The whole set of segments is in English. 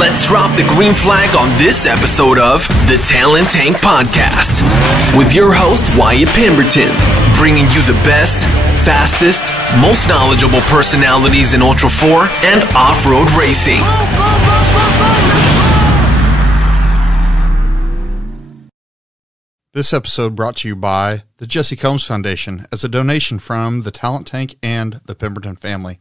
Let's drop the green flag on this episode of the Talent Tank Podcast with your host, Wyatt Pemberton, bringing you the best, fastest, most knowledgeable personalities in ULTRA4 and off-road racing. This episode brought to you by the Jesse Combs Foundation as a donation from the Talent Tank and the Pemberton family.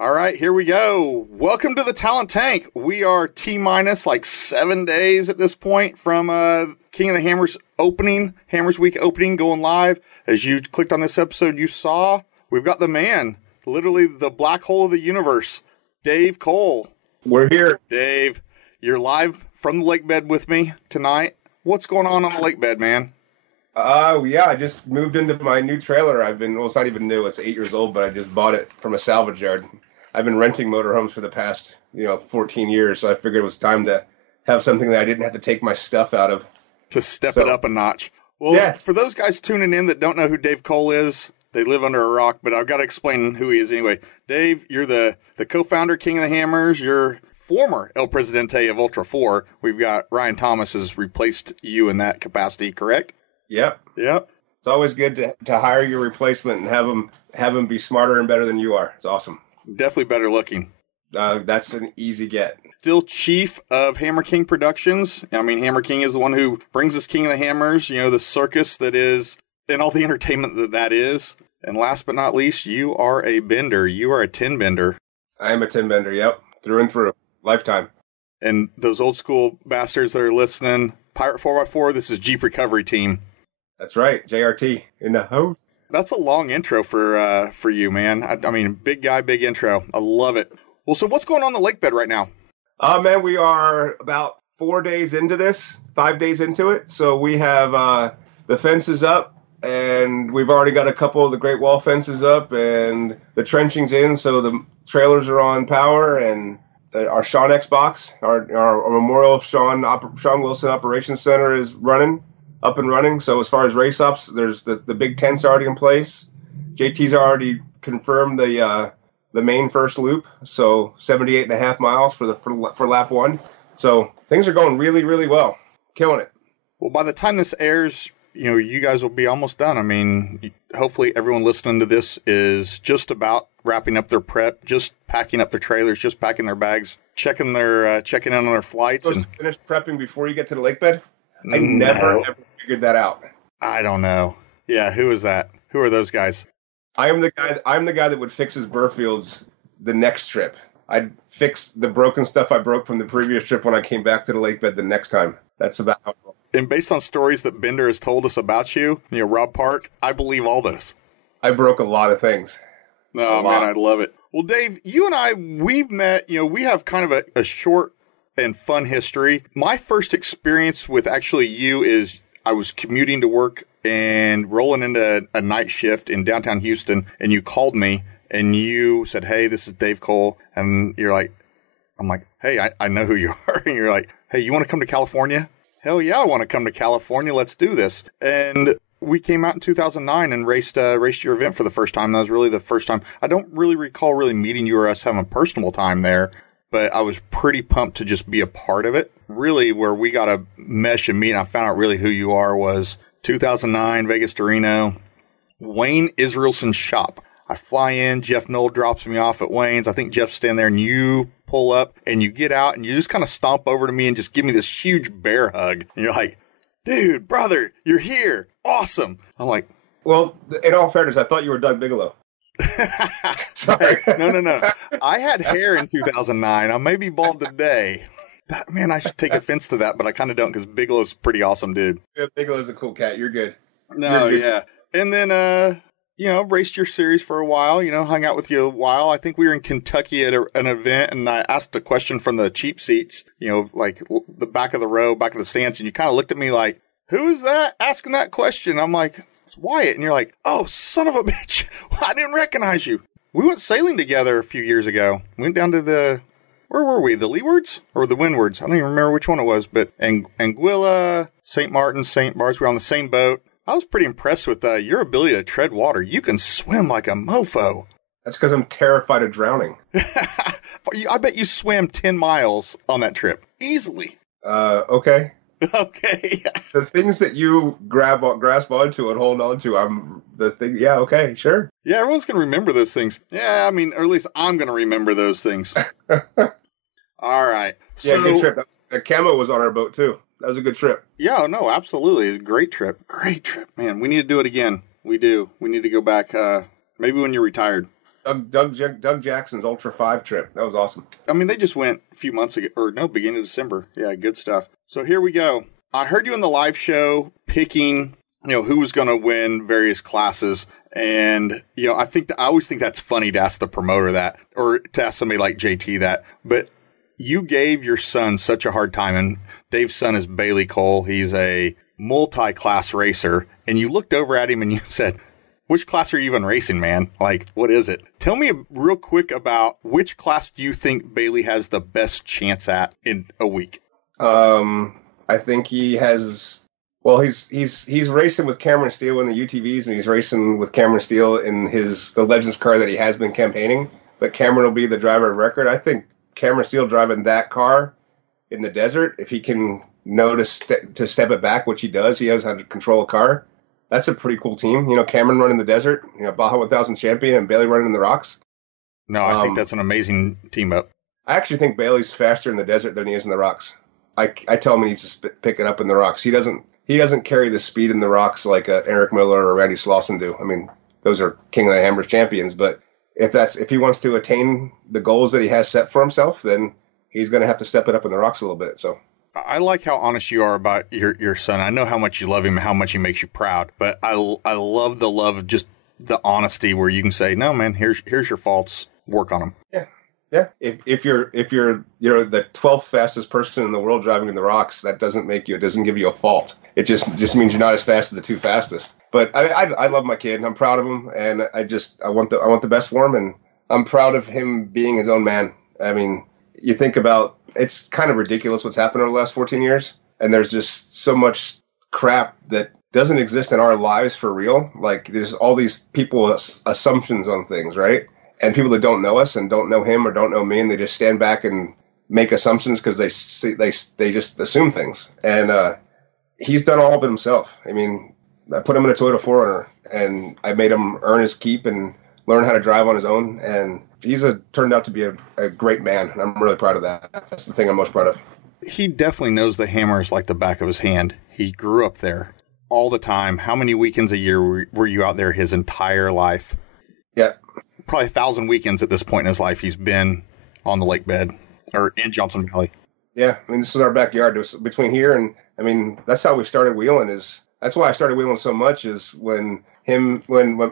All right, here we go. Welcome to the Talent Tank. We are T-minus like 7 days at this point from King of the Hammers opening, Hammers Week opening, going live. As you clicked on this episode, you saw we've got the man, literally the black hole of the universe, Dave Cole. We're here. Dave, you're live from the lake bed with me tonight. What's going on the lake bed, man? Yeah, I just moved into my new trailer. It's not even new. It's 8 years old, but I just bought it from a salvage yard. I've been renting motorhomes for the past, 14 years, so I figured it was time to have something that I didn't have to take my stuff out of. To step it up a notch. Well, yeah. For those guys tuning in that don't know who Dave Cole is, they live under a rock, but I've got to explain who he is anyway. Dave, you're the co-founder, King of the Hammers. You're former El Presidente of ULTRA4. We've got Ryan Thomas has replaced you in that capacity, correct? Yep. It's always good to hire your replacement and have them be smarter and better than you are. It's awesome. Definitely better looking. That's an easy get. Still chief of Hammerking Productions. I mean, Hammerking is the one who brings us King of the Hammers, the circus that is, and all the entertainment that is. And last but not least, you are a bender. You are a 10 bender. I am a 10 bender, yep. Through and through. Lifetime. And those old school bastards that are listening, Pirate 4x4, this is Jeep Recovery Team. That's right, JRT in the house. That's a long intro for you, man. I mean, big guy, big intro. I love it. Well, so what's going on the lake bed right now? Man, we are about 4 days into this, 5 days into it. So we have the fences up, and we've already got a couple of the Great Wall fences up, and the trenching's in, so the trailers are on power, and our Sean X box, our Memorial Sean Wilson Operations Center is up and running. So as far as race ops, there's the big tents already in place. JT's already confirmed the main first loop, so 78.5 miles for lap one. So things are going really, really well, killing it. Well, by the time this airs, you guys will be almost done. I mean, hopefully everyone listening to this is just about wrapping up their prep, just packing up their trailers, just packing their bags, checking in on their flights. And finish prepping before you get to the lake bed? I never ever figured that out. I don't know. Yeah, who is that? Who are those guys? I'm the guy that would fix his Birfields the next trip. I'd fix the broken stuff I broke from the previous trip when I came back to the lake bed the next time. That's about how it goes. And based on stories that Bender has told us about you, Rob Park, I believe all this. I broke a lot of things. Oh, man, I love it. Well, Dave, you and I, we've met, we have kind of a short and fun history. My first experience with actually you is I was commuting to work and rolling into a night shift in downtown Houston, and you called me and you said, "Hey, this is Dave Cole." And I'm like, "Hey, I know who you are." And you're like, "Hey, you want to come to California?" Hell yeah, I want to come to California. Let's do this. And we came out in 2009 and raced your event for the first time. That was really the first time. I don't really recall really meeting you or us having a personal time there, but I was pretty pumped to just be a part of it. Really, where we got to mesh and meet, and I found out really who you are, was 2009, Vegas to Reno, Wayne Israelson's shop. I fly in, Jeff Knoll drops me off at Wayne's. I think Jeff's standing there, and you pull up, and you get out, and you just kind of stomp over to me and just give me this huge bear hug. And you're like, "Dude, brother, you're here. Awesome." I'm like, well, in all fairness, I thought you were Doug Bigelow. Sorry. No. I had hair in 2009. I may be bald today. Man, I should take offense to that, but I kind of don't, because Bigelow's a pretty awesome dude. Yeah, Bigelow's a cool cat. You're good. No, you're good. Yeah. And then, raced your series for a while, hung out with you a while. I think we were in Kentucky at an event, and I asked a question from the cheap seats, like the back of the row, back of the stands, and you kind of looked at me like, "Who is that asking that question?" I'm like, "It's Wyatt." And you're like, "Oh, son of a bitch. I didn't recognize you." We went sailing together a few years ago. We went down to where were we? The Leewards or the Windwards? I don't even remember which one it was, but Anguilla, St. Martin, St. Barts, we were on the same boat. I was pretty impressed with your ability to tread water. You can swim like a mofo. That's because I'm terrified of drowning. I bet you swam 10 miles on that trip. Easily. Okay. Okay. The things that you grasp onto and hold on to, yeah, okay, sure. Yeah, everyone's going to remember those things. Yeah, I mean, or at least I'm going to remember those things. All right. Yeah, good trip. The camo was on our boat, too. That was a good trip. Yeah, no, absolutely. It was a great trip. Great trip. Man, we need to do it again. We do. We need to go back, maybe when you're retired. Doug Jackson's ULTRA4 trip. That was awesome. I mean, they just went a few months ago, or no, beginning of December. Yeah, good stuff. So here we go. I heard you in the live show picking, who was going to win various classes. And, I always think that's funny to ask the promoter that, or to ask somebody like JT that. But you gave your son such a hard time. And Dave's son is Bailey Cole. He's a multi-class racer. And you looked over at him and you said, which class are you even racing, man? Like, what is it? Tell me real quick about which class do you think Bailey has the best chance at in a week? I think he has. Well, he's racing with Cameron Steele in the UTVs, and he's racing with Cameron Steele in the Legends car that he has been campaigning. But Cameron will be the driver of record. I think Cameron Steele driving that car in the desert, if he can know to step it back, which he does, he knows how to control a car. That's a pretty cool team. Cameron running the desert, Baja 1000 champion, and Bailey running in the rocks. No, I think that's an amazing team up. I actually think Bailey's faster in the desert than he is in the rocks. I tell him he needs to pick it up in the rocks. He doesn't carry the speed in the rocks like Eric Miller or Randy Slauson do. I mean, those are King of the Hammers champions. But if he wants to attain the goals that he has set for himself, then he's going to have to step it up in the rocks a little bit. So I like how honest you are about your son. I know how much you love him and how much he makes you proud. But I love the love of just the honesty where you can say, no, man, here's your faults. Work on them. Yeah. Yeah, if you're the 12th fastest person in the world driving in the rocks, that doesn't give you a fault. It just means you're not as fast as the two fastest. But I love my kid. I'm proud of him, and I want the best for him, and I'm proud of him being his own man. I mean, you think about, it's kind of ridiculous what's happened over the last 14 years, and there's just so much crap that doesn't exist in our lives for real. Like, there's all these people's assumptions on things, right? And people that don't know us and don't know him or don't know me, and they just stand back and make assumptions because they just assume things. And he's done all of it himself. I mean, I put him in a Toyota 4Runner, and I made him earn his keep and learn how to drive on his own. And he's turned out to be a great man, and I'm really proud of that. That's the thing I'm most proud of. He definitely knows the Hammers like the back of his hand. He grew up there all the time. How many weekends a year were you out there his entire life? Yeah. Probably 1,000 weekends at this point in his life he's been on the lake bed or in Johnson Valley. Yeah, I mean, this is our backyard. Between here and, I mean, that's how we started wheeling. That's why I started wheeling so much, is when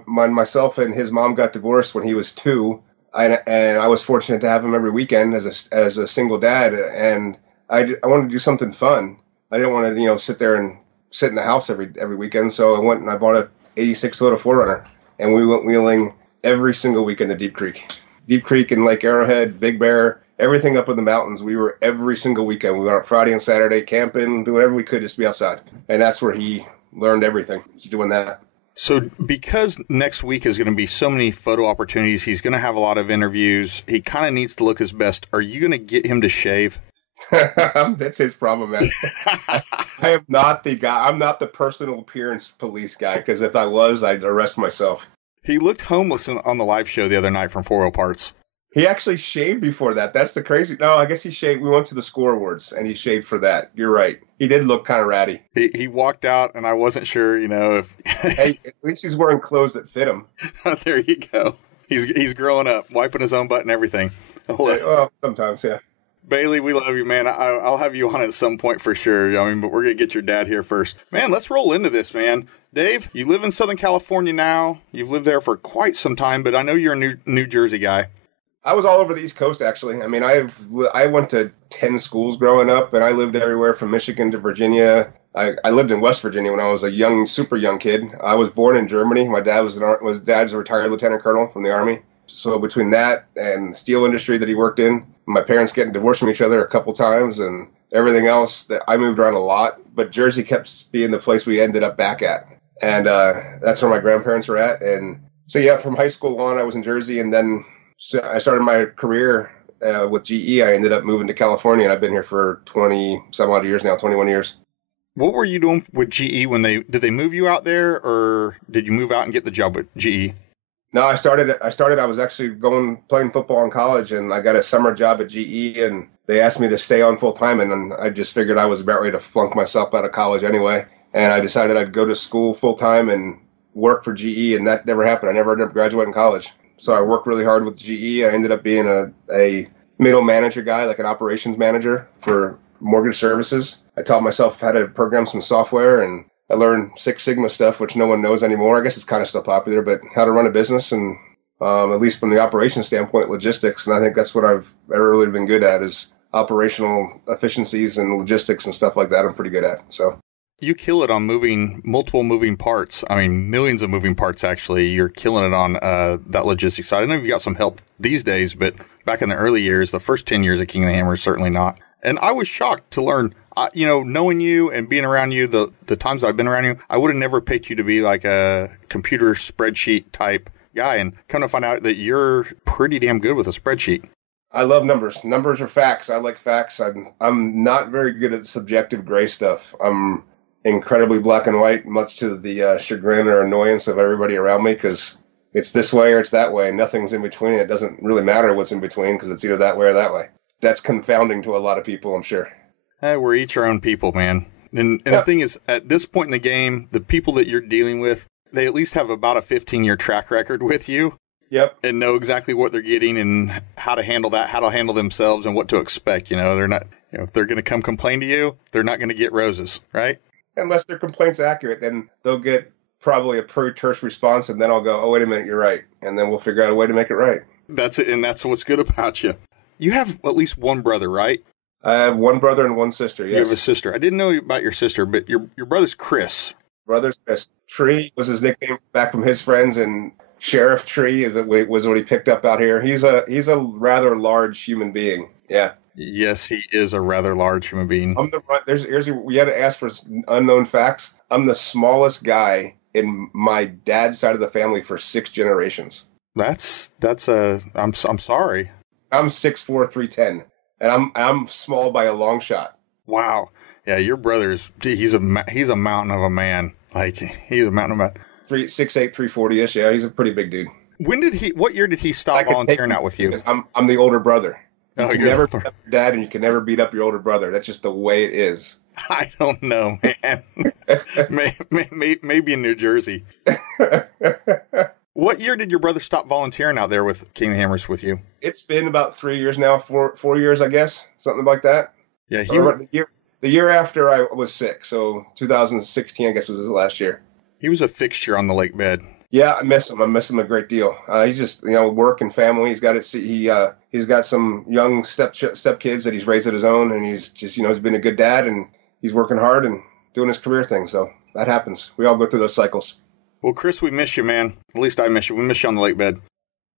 myself and his mom got divorced when he was 2, and I was fortunate to have him every weekend as a single dad, and I wanted to do something fun. I didn't want to sit there and sit in the house every weekend, so I went and I bought a 86 Toyota 4Runner, and we went wheeling every single weekend to Deep Creek and Lake Arrowhead, Big Bear, everything up in the mountains. We were every single weekend. We went out Friday and Saturday camping, do whatever we could just to be outside. And that's where he learned everything, just doing that. So because next week is going to be so many photo opportunities, he's going to have a lot of interviews. He kind of needs to look his best. Are you going to get him to shave? That's his problem, man. I am not the guy. I'm not the personal appearance police guy, because if I was, I'd arrest myself. He looked homeless on the live show the other night from 4 Wheel Parts. He actually shaved before that. That's the crazy. No, I guess he shaved. We went to the Score Awards, and he shaved for that. You're right. He did look kind of ratty. He walked out, and I wasn't sure, if... Hey, at least he's wearing clothes that fit him. There you go. He's growing up, wiping his own butt and everything. Well, sometimes, yeah. Bailey, we love you, man. I'll have you on at some point for sure. But we're going to get your dad here first. Man, let's roll into this, man. Dave, you live in Southern California now. You've lived there for quite some time, but I know you're a New Jersey guy. I was all over the East Coast, actually. I mean, I went to 10 schools growing up, and I lived everywhere from Michigan to Virginia. I lived in West Virginia when I was a super young kid. I was born in Germany. My dad was a retired lieutenant colonel from the Army. So between that and the steel industry that he worked in, my parents getting divorced from each other a couple times and everything else, that I moved around a lot. But Jersey kept being the place we ended up back at. And that's where my grandparents were at. And so, yeah, from high school on, I was in Jersey. And then I started my career with GE, I ended up moving to California, and I've been here for 20 some odd years now, 21 years. What were you doing with GE when did they move you out there, or did you move out and get the job with GE? No, I was actually playing football in college, and I got a summer job at GE, and they asked me to stay on full time, and I just figured I was about ready to flunk myself out of college anyway. And I decided I'd go to school full time and work for GE, and that never happened. I never ended up graduating college. So I worked really hard with GE. I ended up being a middle manager guy, like an operations manager for mortgage services. I taught myself how to program some software, and I learned Six Sigma stuff, which no one knows anymore. I guess it's kind of still popular, but how to run a business, and at least from the operations standpoint, logistics. And I think that's what I've ever really been good at, is operational efficiencies and logistics and stuff like that. I'm pretty good at. So you kill it on multiple moving parts. I mean, millions of moving parts, actually. You're killing it on that logistics side. I know you've got some help these days, but back in the early years, the first 10 years of King of the Hammer, certainly not. And I was shocked to learn, knowing you and being around you, the times I've been around you, I would have never picked you to be like a computer spreadsheet type guy. And come to find out that you're pretty damn good with a spreadsheet. I love numbers. Numbers are facts. I like facts. I'm not very good at subjective gray stuff. I'm incredibly black and white, much to the chagrin or annoyance of everybody around me, because it's this way or it's that way. Nothing's in between. It doesn't really matter what's in between, because it's either that way or that way. That's confounding to a lot of people, I'm sure. We're each our own people, man. And the thing is, at this point in the game, the people that you're dealing with, they at least have about a 15-year track record with you. Yep. And know exactly what they're getting and how to handle that, how to handle themselves, and what to expect. They're not, if they're going to come complain to you, they're not going to get roses, right? Unless their complaint's accurate, then they'll get probably a pretty terse response, and then I'll go, oh, wait a minute, you're right. And then we'll figure out a way to make it right. That's it, and that's what's good about you. You have at least one brother, right? I have one brother and one sister, yes. You have a sister. I didn't know about your sister, but your brother's Chris. Brother's Chris. Tree was his nickname back from his friends, and Sheriff Tree was what he picked up out here. He's a rather large human being, yeah. Yes, he is a rather large human being. We had to ask for unknown facts. I'm the smallest guy in my dad's side of the family for 6 generations. I'm sorry. I'm 6'4", 310, and I'm small by a long shot. Wow. Yeah, your brother's he's a mountain of a man. Like, he's a mountain of a man. 6'8", 340-ish. Yeah, he's a pretty big dude. What year did he stop volunteering out with you? I'm the older brother. You can never beat up your dad, and you can never beat up your older brother. That's just the way it is. I don't know, man. Maybe in New Jersey. What year did your brother stop volunteering out there with King of the Hammers with you? It's been about 3 years now, 4 years, I guess, something like that. Yeah, the year after I was sick, so 2016, I guess, was his last year. He was a fixture on the lake bed. Yeah, I miss him. I miss him a great deal. He's just, work and family. He's got he's got some young step kids that he's raised at his own, and he's just, he's been a good dad, and he's working hard and doing his career thing. So that happens. We all go through those cycles. Well, Chris, we miss you, man. At least I miss you. We miss you on the lake bed.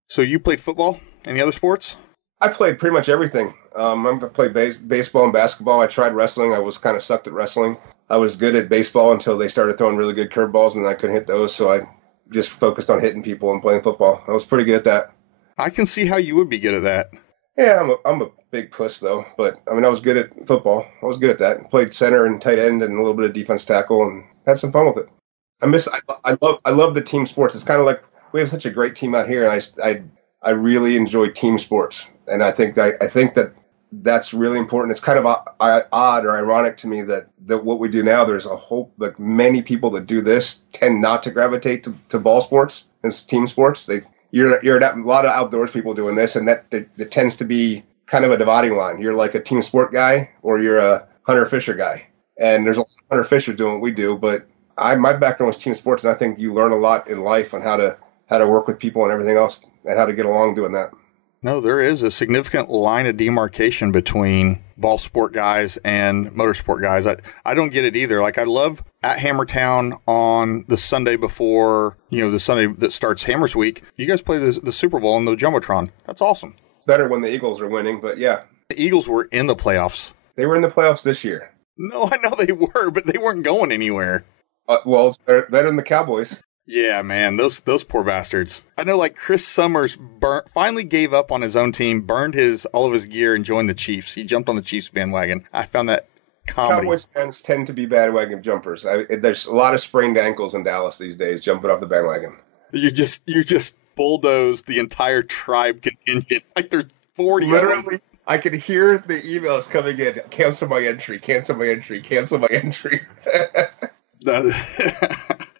So you played football? Any other sports? I played pretty much everything. I played baseball and basketball. I tried wrestling. I was kind of sucked at wrestling. I was good at baseball until they started throwing really good curveballs, and I couldn't hit those, so I just focused on hitting people and playing football. I was pretty good at that. I can see how you would be good at that. Yeah, I'm a big puss, though. But, I was good at football. I was good at that. Played center and tight end and a little bit of defense tackle, and had some fun with it. I love the team sports. It's kind of like we have such a great team out here, and I really enjoy team sports. And I think that that's really important. It's kind of odd or ironic to me that what we do now, there's a whole, like, many people that do this tend not to gravitate to ball sports and team sports. You're a lot of outdoors people doing this, and that tends to be kind of a dividing line. You're like a team sport guy, or you're a hunter fisher guy. And there's a lot of hunter fisher doing what we do, but my background was team sports, and I think you learn a lot in life on how to work with people and everything else, and how to get along doing that. No, there is a significant line of demarcation between ball sport guys and motorsport guys. I don't get it either. Like, I love at Hammertown on the Sunday before, the Sunday that starts Hammers Week, you guys play the Super Bowl on the Jumbotron. That's awesome. It's better when the Eagles are winning, but yeah. The Eagles were in the playoffs. They were in the playoffs this year. No, I know they were, but they weren't going anywhere. Well, it's better than the Cowboys. Yeah, man, those poor bastards. I know, like, Chris Summers finally gave up on his own team, burned all of his gear, and joined the Chiefs. He jumped on the Chiefs bandwagon. I found that comedy. Cowboys fans tend to be bandwagon jumpers. There's a lot of sprained ankles in Dallas these days jumping off the bandwagon. You just bulldozed the entire tribe contingent. Like, there's 40 Literally, of them. I could hear the emails coming in. Cancel my entry. Cancel my entry. Cancel my entry.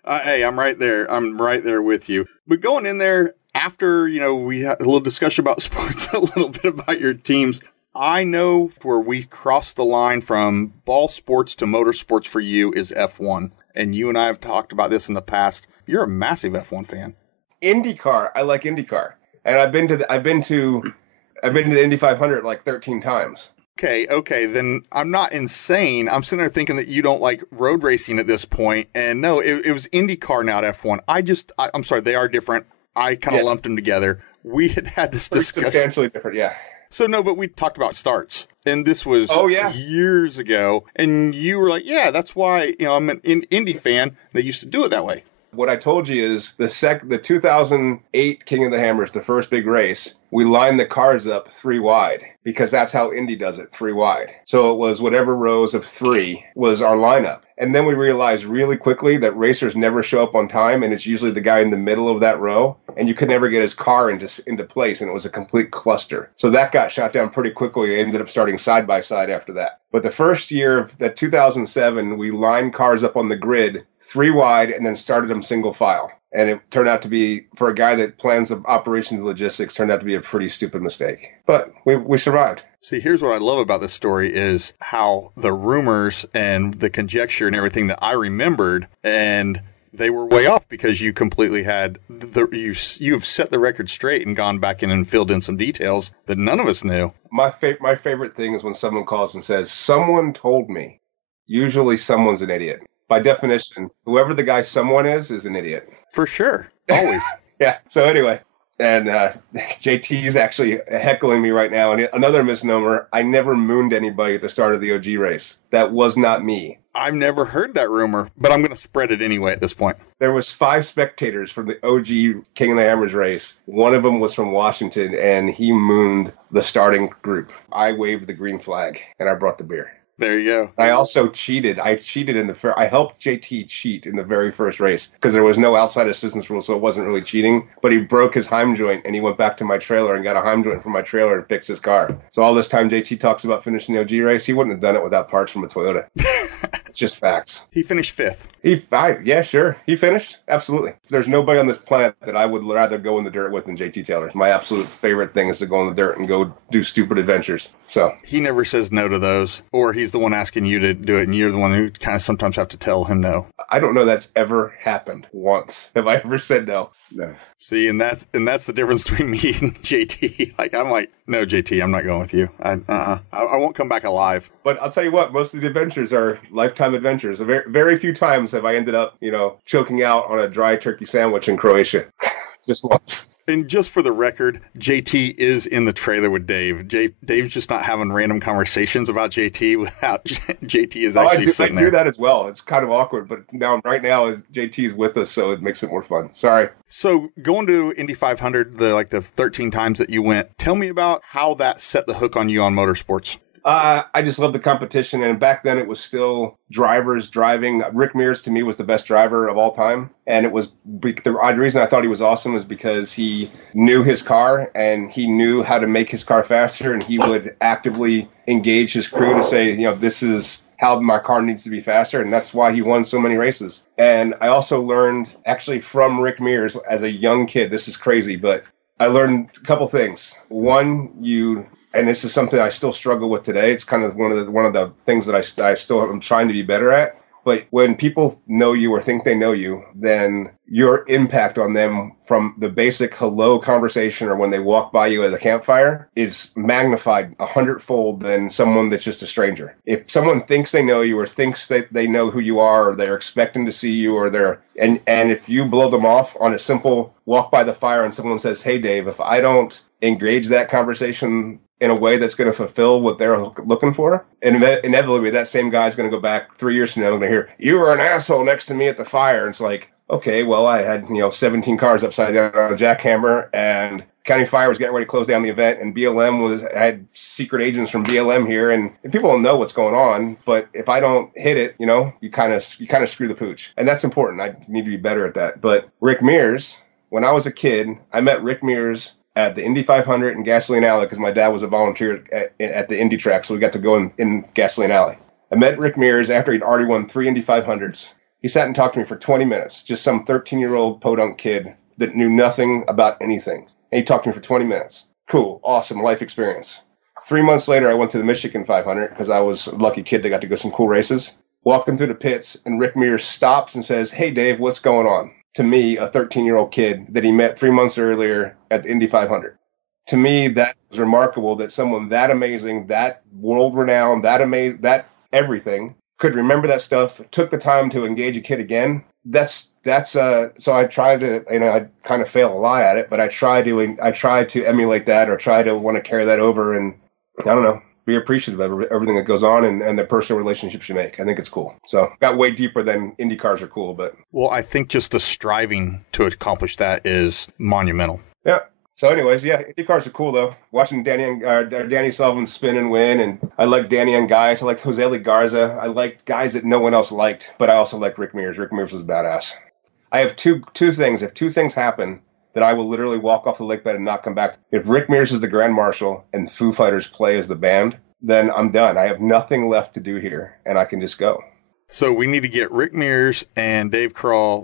Hey, I'm right there. I'm right there with you. But going in there after, we had a little discussion about sports, a little bit about your teams. I know where we crossed the line from ball sports to motorsports for you is F1. And you and I have talked about this in the past. You're a massive F1 fan. IndyCar. I like IndyCar. And I've been to the Indy 500 like 13 times. Okay, then I'm not insane. I'm sitting there thinking that you don't like road racing at this point. And no, it was IndyCar, not F1. I'm sorry, they are different. I kind of lumped them together. We had this discussion. Substantially different, yeah. So no, but we talked about starts. And this was years ago. And you were like, yeah, that's why, I'm an Indy fan. They used to do it that way. What I told you is the 2008 King of the Hammers, the first big race, we lined the cars up 3 wide because that's how Indy does it, 3 wide. So it was whatever rows of 3 was our lineup. And then we realized really quickly that racers never show up on time, and it's usually the guy in the middle of that row, and you could never get his car into place, and it was a complete cluster. So that got shot down pretty quickly. It ended up starting side by side after that. But the first year of that 2007, we lined cars up on the grid 3 wide and then started them single file. And it turned out to be, for a guy that plans the operations logistics, turned out to be a pretty stupid mistake. But we survived. See, here's what I love about this story is how the rumors and the conjecture and everything that I remembered, and they were way off because you completely had you've set the record straight and gone back in and filled in some details that none of us knew. My favorite thing is when someone calls and says, "Someone told me." Usually someone's an idiot. By definition, whoever the guy someone is an idiot. For sure. Always. Yeah. So anyway, and JT is actually heckling me right now. And another misnomer, I never mooned anybody at the start of the OG race. That was not me. I've never heard that rumor, but I'm going to spread it anyway at this point. There was 5 spectators from the OG King of the Hammers race. One of them was from Washington, and he mooned the starting group. I waved the green flag, and I brought the beer. There you go. I also cheated. I cheated I helped JT cheat in the very first race because there was no outside assistance rule, so it wasn't really cheating. But he broke his Heim joint, and he went back to my trailer and got a Heim joint from my trailer and fixed his car. So all this time JT talks about finishing the OG race, he wouldn't have done it without parts from a Toyota. Just facts. He finished 5th. Yeah, sure. He finished. Absolutely. There's nobody on this planet that I would rather go in the dirt with than JT Taylor. My absolute favorite thing is to go in the dirt and go do stupid adventures. So he never says no to those, or he's the one asking you to do it, and you're the one who kind of sometimes have to tell him no. I don't know that's ever happened once. Have I ever said no? No. See, and that's the difference between me and JT. Like, I'm like, no, JT, I'm not going with you. I won't come back alive. But I'll tell you what, most of the adventures are lifetime adventures. Very, very few times have I ended up, choking out on a dry turkey sandwich in Croatia. Just once. And just for the record, JT is in the trailer with Dave. Dave's just not having random conversations about JT without JT is actually sitting there. I do that as well. It's kind of awkward, but right now JT is with us, so it makes it more fun. Sorry. So going to Indy 500, the 13 times that you went, tell me about how that set the hook on you on motorsports. I just love the competition, and back then it was still drivers driving. Rick Mears, to me, was the best driver of all time, and it was the reason I thought he was awesome was because he knew his car, and he knew how to make his car faster, and he would actively engage his crew to say, this is how my car needs to be faster, and that's why he won so many races. And I also learned, actually, from Rick Mears as a young kid, this is crazy, but I learned a couple things. One, and this is something I still struggle with today. It's kind of one of the things that I still am trying to be better at. But when people know you or think they know you, then your impact on them from the basic hello conversation or when they walk by you at a campfire is magnified 100-fold than someone that's just a stranger. If someone thinks they know you or thinks that they know who you are or they're expecting to see you or and if you blow them off on a simple walk by the fire and someone says, "Hey, Dave, if I don't engage that conversation in a way that's going to fulfill what they're looking for," and inevitably that same guy's going to go back 3 years from now and going to hear, "You were an asshole next to me at the fire." And it's like, Okay, well, I had, 17 cars upside down on a jackhammer, and County Fire was getting ready to close down the event, and I had secret agents from BLM here, and people don't know what's going on, but if I don't hit it, you kind of screw the pooch. And that's important. I need to be better at that. But Rick Mears, when I was a kid, I met Rick Mears at the Indy 500 in Gasoline Alley because my dad was a volunteer at the Indy track, so we got to go in Gasoline Alley. I met Rick Mears after he'd already won 3 Indy 500s. He sat and talked to me for 20 minutes, just some 13-year-old podunk kid that knew nothing about anything. And he talked to me for 20 minutes. Cool, awesome, life experience. 3 months later, I went to the Michigan 500 because I was a lucky kid that got to go some cool races. Walking through the pits, and Rick Mears stops and says, "Hey, Dave, what's going on?" To me, a 13-year-old kid that he met 3 months earlier at the Indy 500. To me, that was remarkable that someone that amazing, that world-renowned, that everything, could remember that stuff, took the time to engage a kid again. So I try to, I kind of fail a lot at it, but I try to emulate that or try to want to carry that over and, I don't know, be appreciative of everything that goes on and the personal relationships you make. I think it's cool. So got way deeper than Indy cars are cool, but. Well, I think just the striving to accomplish that is monumental. Yeah. So anyways, yeah, Indy cars are cool, though. Watching Danny Sullivan spin and win, and I like Danny and guys. I liked Jose Lee Garza. I liked guys that no one else liked, but I also liked Rick Mears. Rick Mears was badass. I have two things. If two things happen, that I will literally walk off the lake bed and not come back. If Rick Mears is the Grand Marshal and Foo Fighters play as the band, then I'm done. I have nothing left to do here, and I can just go. So we need to get Rick Mears and Dave Grohl,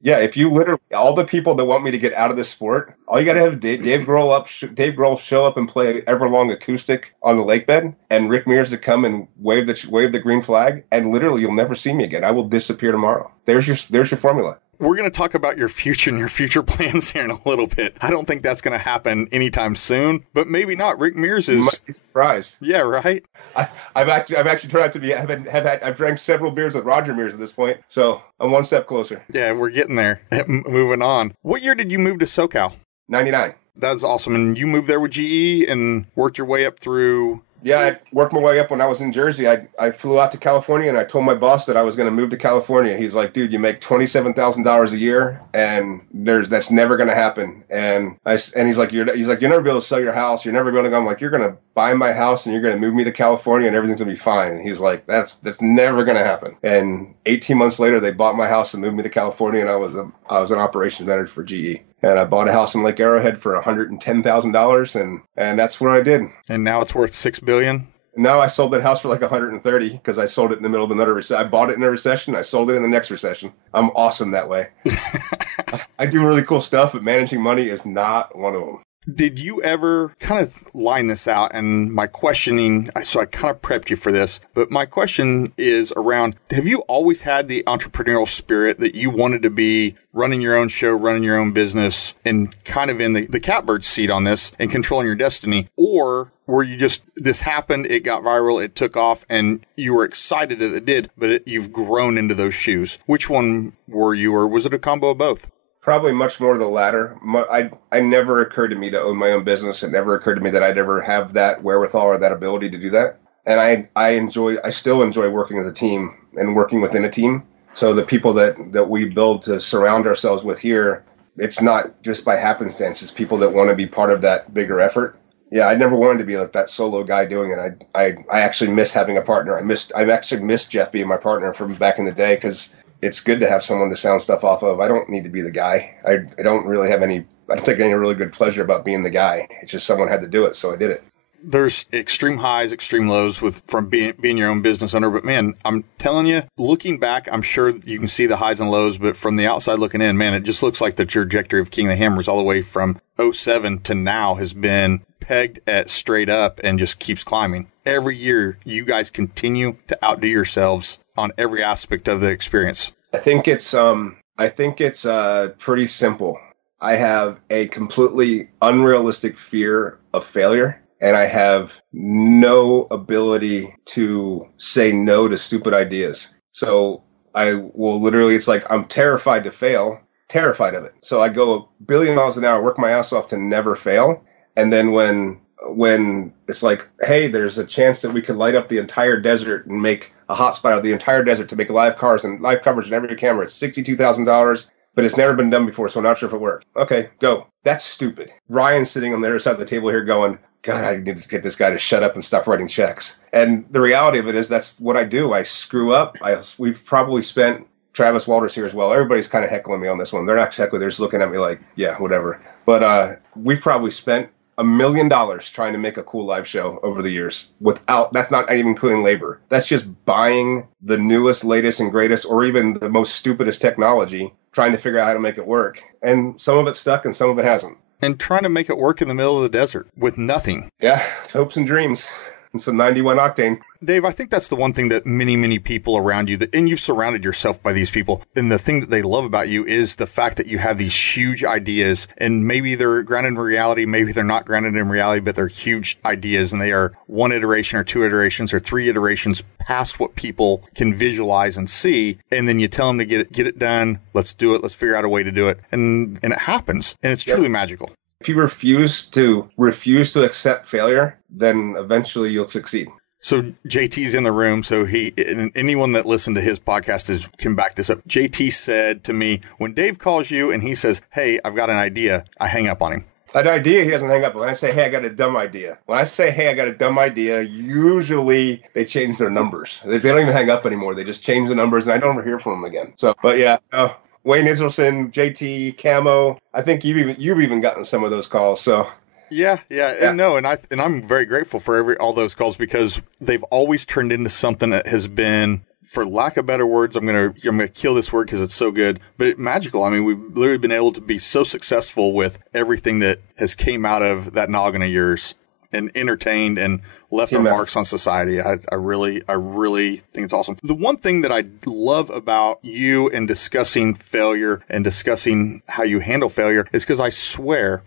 Yeah, if you literally, all the people that want me to get out of this sport, all you got to have Dave Grohl show up and play Everlong acoustic on the lake bed, and Rick Mears to come and wave the green flag, and literally you'll never see me again. I will disappear tomorrow. There's your formula. We're going to talk about your future plans here in a little bit. I don't think that's going to happen anytime soon, but maybe not. Rick Mears is. You might be surprised. Yeah, right. I've actually turned out to be. I've drank several beers with Roger Mears at this point, so I'm one step closer. Yeah, we're getting there. Moving on. What year did you move to SoCal? 99. That's awesome. And you moved there with GE and worked your way up through. Yeah, I worked my way up when I was in Jersey. I flew out to California, and I told my boss that I was going to move to California. He's like, "Dude, you make $27,000 a year, and that's never going to happen." And he's like, "You're never going to be able to sell your house. You're never going to go." I'm like, "You're going to buy my house, and you're going to move me to California, and everything's going to be fine." And he's like, "That's never going to happen." And 18 months later, they bought my house and moved me to California, and I was an operations manager for GE. And I bought a house in Lake Arrowhead for $110,000, and that's what I did. And now it's worth $6 billion? No, I sold that house for like 130 because I sold it in the middle of another recession. I bought it in a recession. I sold it in the next recession. I'm awesome that way. I do really cool stuff, but managing money is not one of them. Did you ever kind of line this out? And my questioning, so I kind of prepped you for this, but my question is around, have you always had the entrepreneurial spirit that you wanted to be running your own show, running your own business, and kind of in the catbird seat on this and controlling your destiny? Or were you just, this happened, it got viral, it took off, and you were excited that it did, but you've grown into those shoes? Which one were you, or was it a combo of both? Probably much more the latter. I never occurred to me to own my own business. It never occurred to me that I'd ever have that wherewithal or that ability to do that. And I still enjoy working as a team and working within a team. So the people that we build to surround ourselves with here, it's not just by happenstance. It's people that want to be part of that bigger effort. Yeah, I never wanted to be like that solo guy doing it. I actually miss having a partner. I actually miss Jeff being my partner from back in the day because it's good to have someone to sound stuff off of. I don't need to be the guy. I don't take any really good pleasure about being the guy. It's just someone had to do it, so I did it. There's extreme highs, extreme lows from being your own business owner. But man, I'm telling you, looking back, I'm sure you can see the highs and lows, but from the outside looking in, man, it just looks like the trajectory of King of the Hammers all the way from 2007 to now has been pegged at straight up and just keeps climbing. Every year, you guys continue to outdo yourselves on every aspect of the experience. I think it's pretty simple. I have a completely unrealistic fear of failure, and I have no ability to say no to stupid ideas. So I will literally, it's like I'm terrified to fail, terrified of it. So I go 1 billion miles an hour, work my ass off to never fail. And then when it's like, hey, there's a chance that we could light up the entire desert and make a hotspot of the entire desert to make live cars and live coverage in every camera. It's $62,000, but it's never been done before, so I'm not sure if it worked. Okay, go. That's stupid. Ryan's sitting on the other side of the table here going, God, I need to get this guy to shut up and stop writing checks. And the reality of it is that's what I do. I screw up. We've probably spent, Travis Walters here as well. Everybody's kind of heckling me on this one. They're not heckling. They're just looking at me like, yeah, whatever. But we've probably spent $1 million trying to make a cool live show over the years that's not even including labor. That's just buying the newest, latest, and greatest, or even the most stupidest technology, trying to figure out how to make it work. And some of it's stuck and some of it hasn't. And trying to make it work in the middle of the desert with nothing. Yeah, hopes and dreams. And some 91 octane. Dave, I think that's the one thing that many, many people around you, and you've surrounded yourself by these people, and the thing that they love about you is the fact that you have these huge ideas, and maybe they're grounded in reality, maybe they're not grounded in reality, but they're huge ideas, and they are one iteration or two iterations or three iterations past what people can visualize and see, and then you tell them to get it done, let's do it, let's figure out a way to do it, and it happens, and it's truly magical. If you refuse to accept failure, then eventually you'll succeed. So JT's in the room. So and anyone that listened to his podcast can back this up. JT said to me, when Dave calls you and he says, hey, I've got an idea, I hang up on him. An idea, he doesn't hang up. When I say, hey, I got a dumb idea. When I say, hey, I got a dumb idea, usually they change their numbers. They don't even hang up anymore. They just change the numbers and I don't ever hear from them again. So, but yeah, Wayne Israelson, JT, Camo. I think you've even gotten some of those calls. So yeah. And I'm very grateful for all those calls because they've always turned into something that has been, for lack of better words, I'm gonna kill this word because it's so good, but magical. I mean, we've literally been able to be so successful with everything that has came out of that noggin of yours and entertained and left our marks on society. I really think it's awesome. The one thing that I love about you and discussing failure and discussing how you handle failure is because I swear,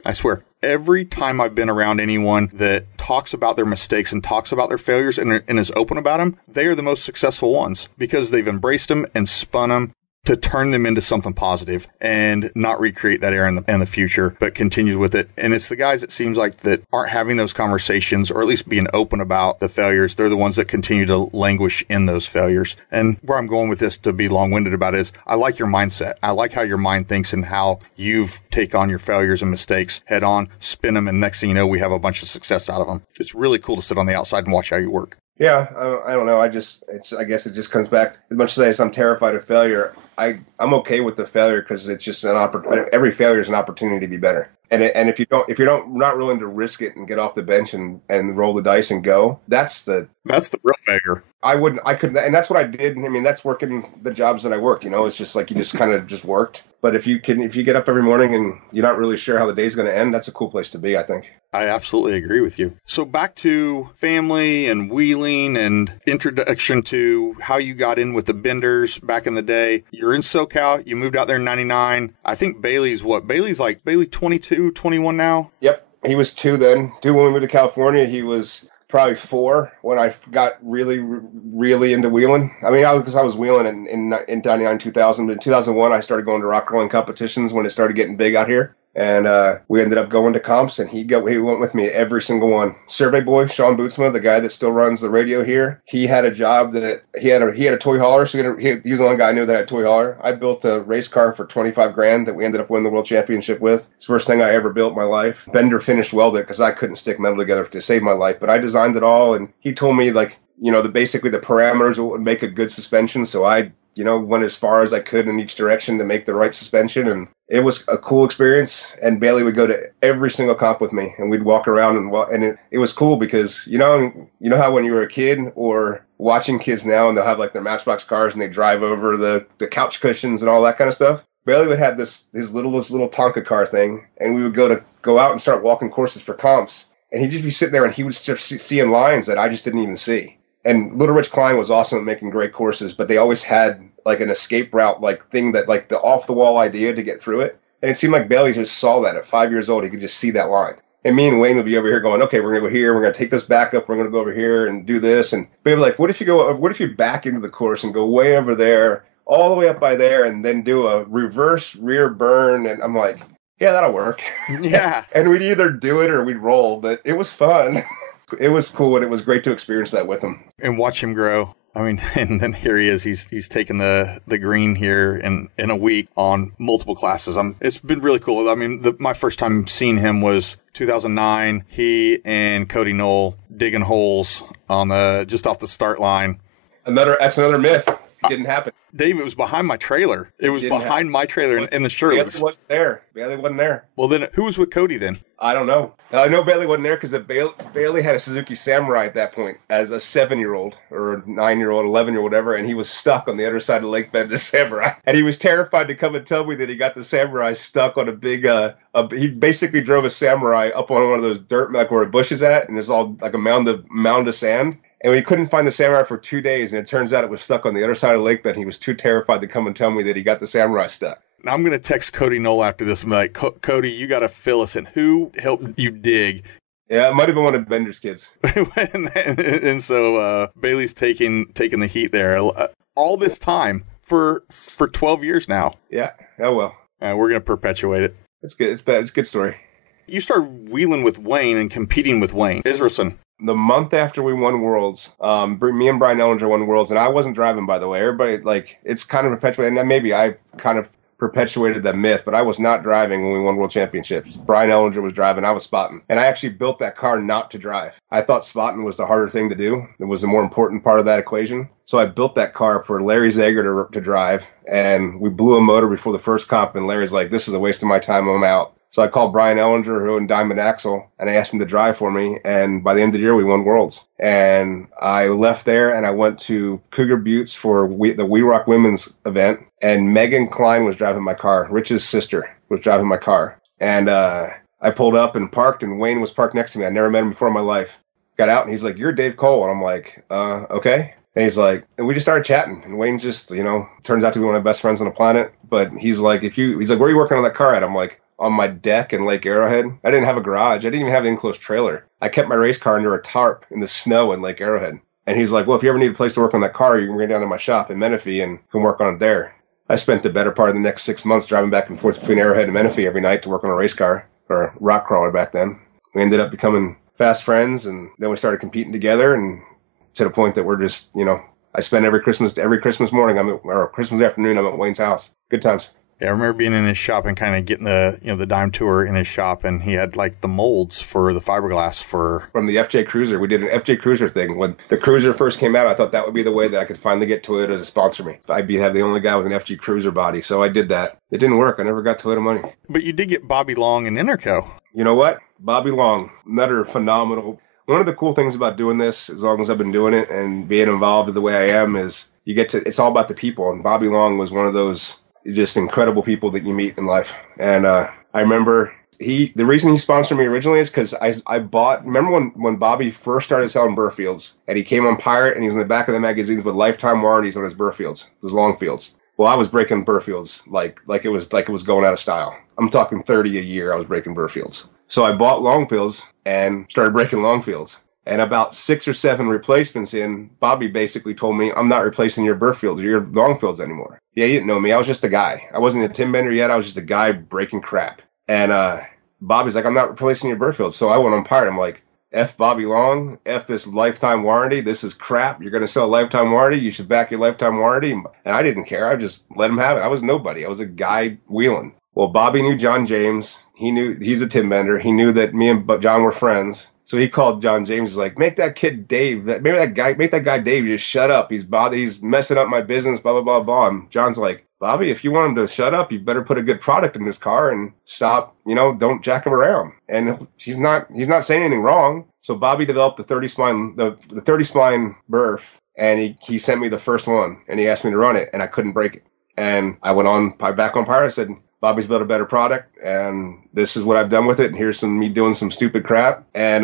every time I've been around anyone that talks about their mistakes and talks about their failures and is open about them, they are the most successful ones because they've embraced them and spun them to turn them into something positive and not recreate that error in the future, but continue with it. And it's the guys, it seems like, that aren't having those conversations or at least being open about the failures. They're the ones that continue to languish in those failures. And where I'm going with this, to be long-winded about it, is I like your mindset. I like how your mind thinks and how you've take on your failures and mistakes head on, spin them, and next thing you know, we have a bunch of success out of them. It's really cool to sit on the outside and watch how you work. Yeah, I don't know. I guess it just comes back, as much as I'm terrified of failure, I'm okay with the failure because it's just every failure is an opportunity to be better. And if you're not willing to risk it and get off the bench and roll the dice and go, that's the real failure. I couldn't, and that's what I did. I mean, that's working the jobs that I worked, it's just like you just kind of just worked. But if you get up every morning and you're not really sure how the day's going to end, that's a cool place to be, I think. I absolutely agree with you. So back to family and wheeling and introduction to how you got in with the Benders back in the day. You're in SoCal. You moved out there in 99. I think Bailey's 22, 21 now? Yep. He was 2 then. 2 when we moved to California. He was probably 4 when I got really, really into wheeling. I mean, because I was wheeling in 99, 2000. In 2001, I started going to rock crawling competitions when it started getting big out here. And we ended up going to comps, and he went with me every single one. Survey boy Sean Bootsma, the guy that still runs the radio here, he had a job that he had a toy hauler. So he was the only guy I knew that had a toy hauler. I built a race car for $25,000 that we ended up winning the world championship with. It's the first thing I ever built in my life. Bender finished welded because I couldn't stick metal together to save my life, but I designed it all, and he told me basically the parameters that would make a good suspension. So I went as far as I could in each direction to make the right suspension. And it was a cool experience. And Bailey would go to every single comp with me, and we'd walk around and it was cool because, you know how when you were a kid or watching kids now and they'll have like their Matchbox cars and they drive over the couch cushions and all that kind of stuff. Bailey would have this little Tonka car thing, and we would go out and start walking courses for comps. And he'd just be sitting there and he would start seeing lines that I just didn't even see. And Little Rich Klein was awesome at making great courses, but they always had like an escape route, like thing that like the off the wall idea to get through it. And it seemed like Bailey just saw that at 5 years old. He could just see that line. And me and Wayne would be over here going, okay, we're going to go here. We're going to take this back up. We're going to go over here and do this. And Bailey would be like, what if you back into the course and go way over there, all the way up by there, and then do a reverse rear burn? And I'm like, yeah, that'll work. Yeah. And we'd either do it or we'd roll, but it was fun. It was cool, and it was great to experience that with him. And watch him grow. I mean, and then here he is. He's taken the green here in a week on multiple classes. It's been really cool. I mean, my first time seeing him was 2009. He and Cody Knoll digging holes on just off the start line. That's another myth. It didn't happen. Dave, it was behind my trailer. It was behind my trailer in the shirt. Bailey wasn't there. Bailey wasn't there. Well, then who was with Cody then? I don't know. I know Bailey wasn't there because Bailey had a Suzuki Samurai at that point as a 7-year-old or a 9-year-old, 11-year-old, whatever, and he was stuck on the other side of the lake bed in a Samurai. And he was terrified to come and tell me that he got the Samurai stuck on a big, he basically drove a Samurai up on one of those dirt, like where a bush is at, and it's all like a mound of sand. And we couldn't find the Samurai for 2 days, and it turns out it was stuck on the other side of the lake bed. He was too terrified to come and tell me that he got the Samurai stuck. I'm going to text Cody Knoll after this and be like, Cody, you got to fill us in. Who helped you dig? Yeah, it might have been one of Bender's kids. and so Bailey's taking the heat there all this time for 12 years now. Yeah, oh well. We're going to perpetuate it. It's good. It's a good story. You started wheeling with Wayne and competing with Wayne Israelson. The month after we won Worlds, me and Brian Ellinger won Worlds, and I wasn't driving, by the way. Everybody, it's kind of perpetuated, and maybe I kind of perpetuated that myth, but I was not driving when we won World Championships. Brian Ellinger was driving, I was spotting. And I actually built that car not to drive. I thought spotting was the harder thing to do. It was the more important part of that equation. So I built that car for Larry Zager to drive, and we blew a motor before the first comp, and Larry's like, this is a waste of my time, I'm out. So I called Brian Ellinger, who owned Diamond Axle, and I asked him to drive for me. And by the end of the year, we won Worlds. And I left there and I went to Cougar Buttes for the We Rock Women's event. And Megan Klein was driving my car. Rich's sister was driving my car. And I pulled up and parked, and Wayne was parked next to me. I never met him before in my life. Got out, and he's like, "You're Dave Cole." And I'm like, okay. And he's like, and we just started chatting. And Wayne's just, turns out to be one of my best friends on the planet. But he's like, he's like, where are you working on that car at? I'm like, on my deck in Lake Arrowhead. I didn't have a garage. I didn't even have an enclosed trailer. I kept my race car under a tarp in the snow in Lake Arrowhead. And he's like, well, if you ever need a place to work on that car, you can go down to my shop in Menifee and can work on it there. I spent the better part of the next 6 months driving back and forth between Arrowhead and Menifee every night to work on a race car, or a rock crawler back then. We ended up becoming fast friends, and then we started competing together, and to the point that we're just, I spend every Christmas morning, or Christmas afternoon, I'm at Wayne's house. Good times. Yeah, I remember being in his shop and kind of getting the dime tour in his shop, and he had like the molds for the fiberglass from the FJ Cruiser. We did an FJ Cruiser thing. When the Cruiser first came out, I thought that would be the way that I could finally get Toyota to sponsor me. I'd have the only guy with an FJ Cruiser body, so I did that. It didn't work. I never got Toyota money. But you did get Bobby Long and Interco. You know what? Bobby Long, another phenomenal. One of the cool things about doing this, as long as I've been doing it and being involved the way I am, is it's all about the people. And Bobby Long was one of those just incredible people that you meet in life. And I remember the reason he sponsored me originally is because remember when Bobby first started selling Birfields, and he came on Pirate, and he was in the back of the magazines with lifetime warranties on his Birfields, his long fields. Well, I was breaking Birfields like it was going out of style. I'm talking 30 a year. I was breaking Birfields. So I bought long fields and started breaking long fields. And about 6 or 7 replacements in, Bobby basically told me, I'm not replacing your Birfields or your Longfields anymore. Yeah, he didn't know me. I was just a guy. I wasn't a Tim Bender yet. I was just a guy breaking crap. And Bobby's like, I'm not replacing your Birfields. So I went on Pirate. I'm like, F Bobby Long, F this lifetime warranty. This is crap. You're going to sell a lifetime warranty. You should back your lifetime warranty. And I didn't care. I just let him have it. I was nobody. I was a guy wheeling. Well, Bobby knew John James. He's a Tim Bender. He knew that me and John were friends. So he called John James. He's like, make that kid Dave. Make that guy Dave. Just shut up. He's messing up my business. Blah blah blah blah. And John's like, Bobby, if you want him to shut up, you better put a good product in this car and stop. Don't jack him around. And he's not saying anything wrong. So Bobby developed the 30 spline, the 30 spline Burf, and he sent me the first one, and he asked me to run it, and I couldn't break it. And I went back on Pirate. I said, Bobby's built a better product, and this is what I've done with it. And here's me doing some stupid crap. And